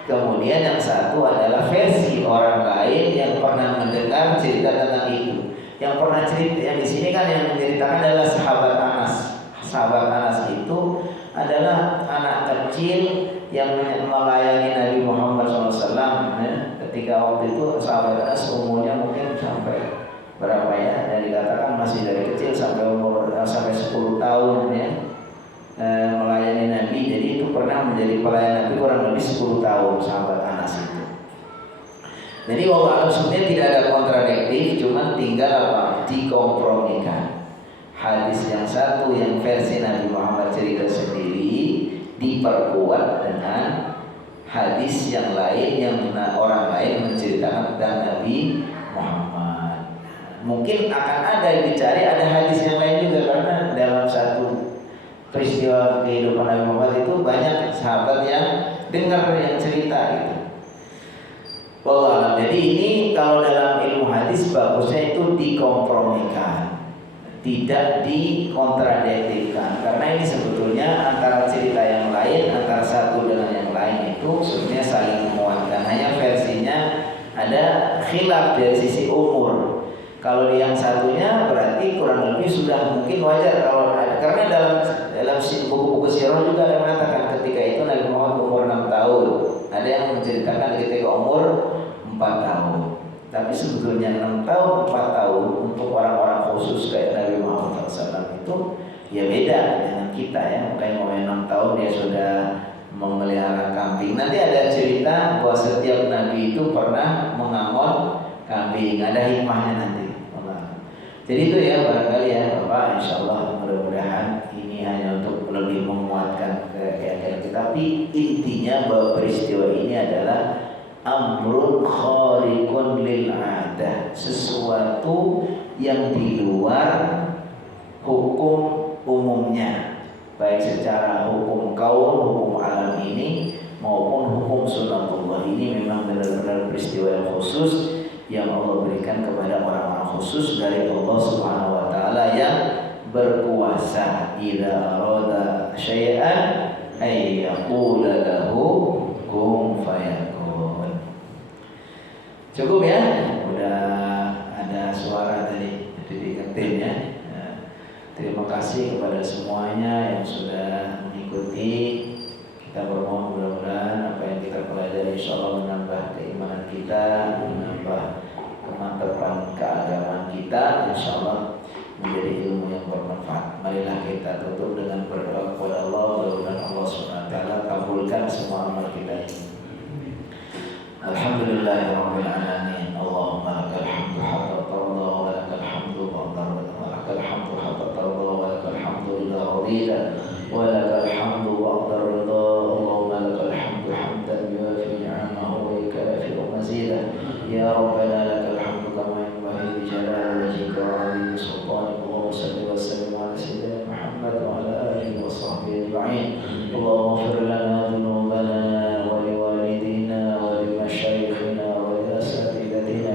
Kemudian yang satu adalah versi orang lain yang pernah mendengar cerita tentang itu. Yang pernah cerita yang di sini kan yang menceritakan adalah sahabat Anas. Sahabat Anas itu adalah anak kecil yang melayani Nabi Muhammad SAW. Ketika waktu itu sahabat Anas umurnya mungkin sampai berapa ya? Dan dikatakan masih dari kecil sampai umur sampai 10 tahun ya. Melayani Nabi. Jadi itu pernah menjadi pelayan Nabi kurang lebih 10 tahun sahabat Anas itu. Jadi wallahu sebenarnya tidak ada kontradiktif, cuma tinggal apa? Dikompromikan. Hadis yang satu yang versi Nabi Muhammad cerita sendiri diperkuat dengan hadis yang lain yang orang lain menceritakan tentang Nabi Muhammad. Mungkin akan ada dicari ada hadis yang lain juga karena dalam satu peristiwa kehidupan Nabi Muhammad itu banyak sahabat yang dengar yang cerita gitu. Wallah, jadi ini kalau dalam ilmu hadis bagusnya itu dikompromikan, tidak dikontradiktifkan. Karena ini sebetulnya antara cerita yang lain, antara satu dengan yang lain itu sebenarnya saling menguatkan. Hanya versinya ada khilaf dari sisi umur. Kalau yang satunya berarti kurang lebih sudah mungkin wajar kalau ada, karena dalam buku-buku sirah juga ada yang mengatakan ketika itu Nabi Muhammad umur 6 tahun. Ada yang menceritakan ketika umur 4 tahun. Tapi sebetulnya 6 tahun, 4 tahun untuk orang-orang khusus kayak Nabi Muhammad SAW itu ya beda dengan kita ya. Makanya mau 6 tahun dia sudah memelihara kambing. Nanti ada cerita bahwa setiap Nabi itu pernah mengamon kambing. Ada hikmahnya nanti. Jadi itu ya barangkali ya Bapak, insya Allah mudah-mudahan ini hanya untuk lebih menguatkan keyakinan kita. Tapi intinya bahwa peristiwa ini adalah amrun khariqun lil adah, sesuatu yang di luar hukum umumnya, baik secara hukum kaum, hukum alam ini maupun hukum sunnatullah. Ini memang benar-benar peristiwa yang khusus yang Allah berikan kepada orang-orang khusus dari Allah Subhanahu wa taala yang berkuasa. Idza arada syai'an ay yaqula lahu kun fayakun. Cukup ya? Udah ada suara tadi jadi diingetin ya. Terima kasih kepada semuanya yang sudah mengikuti. Kita bermohon mudah-mudahan apa yang kita pelajari insyaallah menambah keimanan kita, menambah kemantapan keagamaan kita, insyaallah menjadi ilmu yang bermanfaat. Marilah kita tutup dengan berdoa kepada Allah, mudah-mudahan Allah SWT kabulkan semua amal kita ini. Alhamdulillahirabbil alamin. Allahumma lakal hamdu hatta tarda wa lakal hamdu ba'da wa lakal hamdu hatta tarda wa lakal hamdu idza radita wa lakal hamdu ba'da ridha. Allahumma lakal hamdu hamdan yuwafi ni'amahu wa yukafi'u mazidah. Ya rabbana lakal hamdu kama yanbaghi li jalali wajhika wa 'azimi sultanika. Allahumma shalli wa sallim ala sayyidina Muhammad wa ala alihi wa sahbihi ajma'in. Allahumma ighfir lana dhunubana wa liwalidina wa limashayikhina wa liasatidatina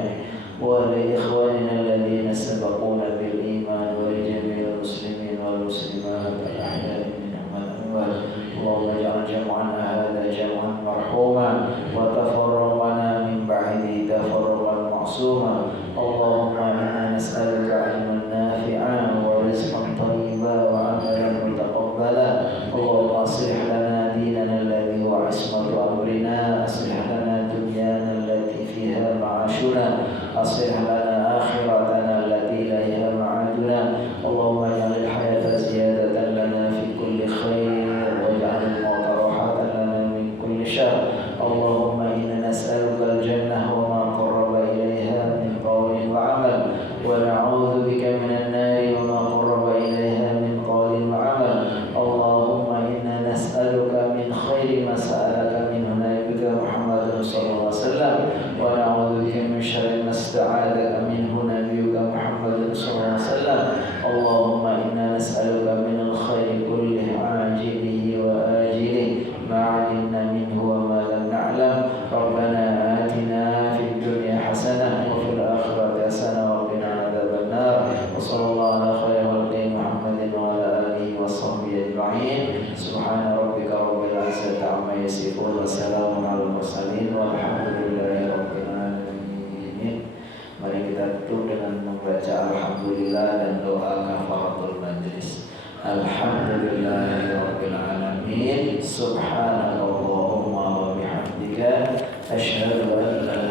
wa liikhwanina alladhina sabaquna bil iman wa li jami'il muslimin wal muslimat al-ahya اللهم اجعل الحياة زيادة لنا في كل خير واجعل الموت راحة لنا من كل شر. اللهم إنا نسألك الجنة وما قرب إليها من قول وعمل ونعوذ بك من النار وما قرب إليها من قول وعمل. اللهم إنا نسألك من خير ما سألك منه نبيك محمد صلى الله عليه وسلم ونعوذ بك من شر ما استعاذك منه نبيك محمد صلى الله عليه وسلم. اللهم إنا نسألك من الخير كله عاجله وآجله ما علمنا منه وما لم نعلم. ربنا آتنا في الدنيا حسنة وفي الآخرة حسنة وقنا عذاب النار. وصلى الله على خير خلق محمد وعلى آله وصحبه أجمعين. سبحان ربك رب العزة عما يصفون وسلام على المرسلين والحمد لله رب العالمين. Mari kita tutup dengan membaca Alhamdulillah dan doa kafaratul majlis. Alhamdulillahirabbil alamin. Subhanakallahumma wa bihamdika asyhadu an la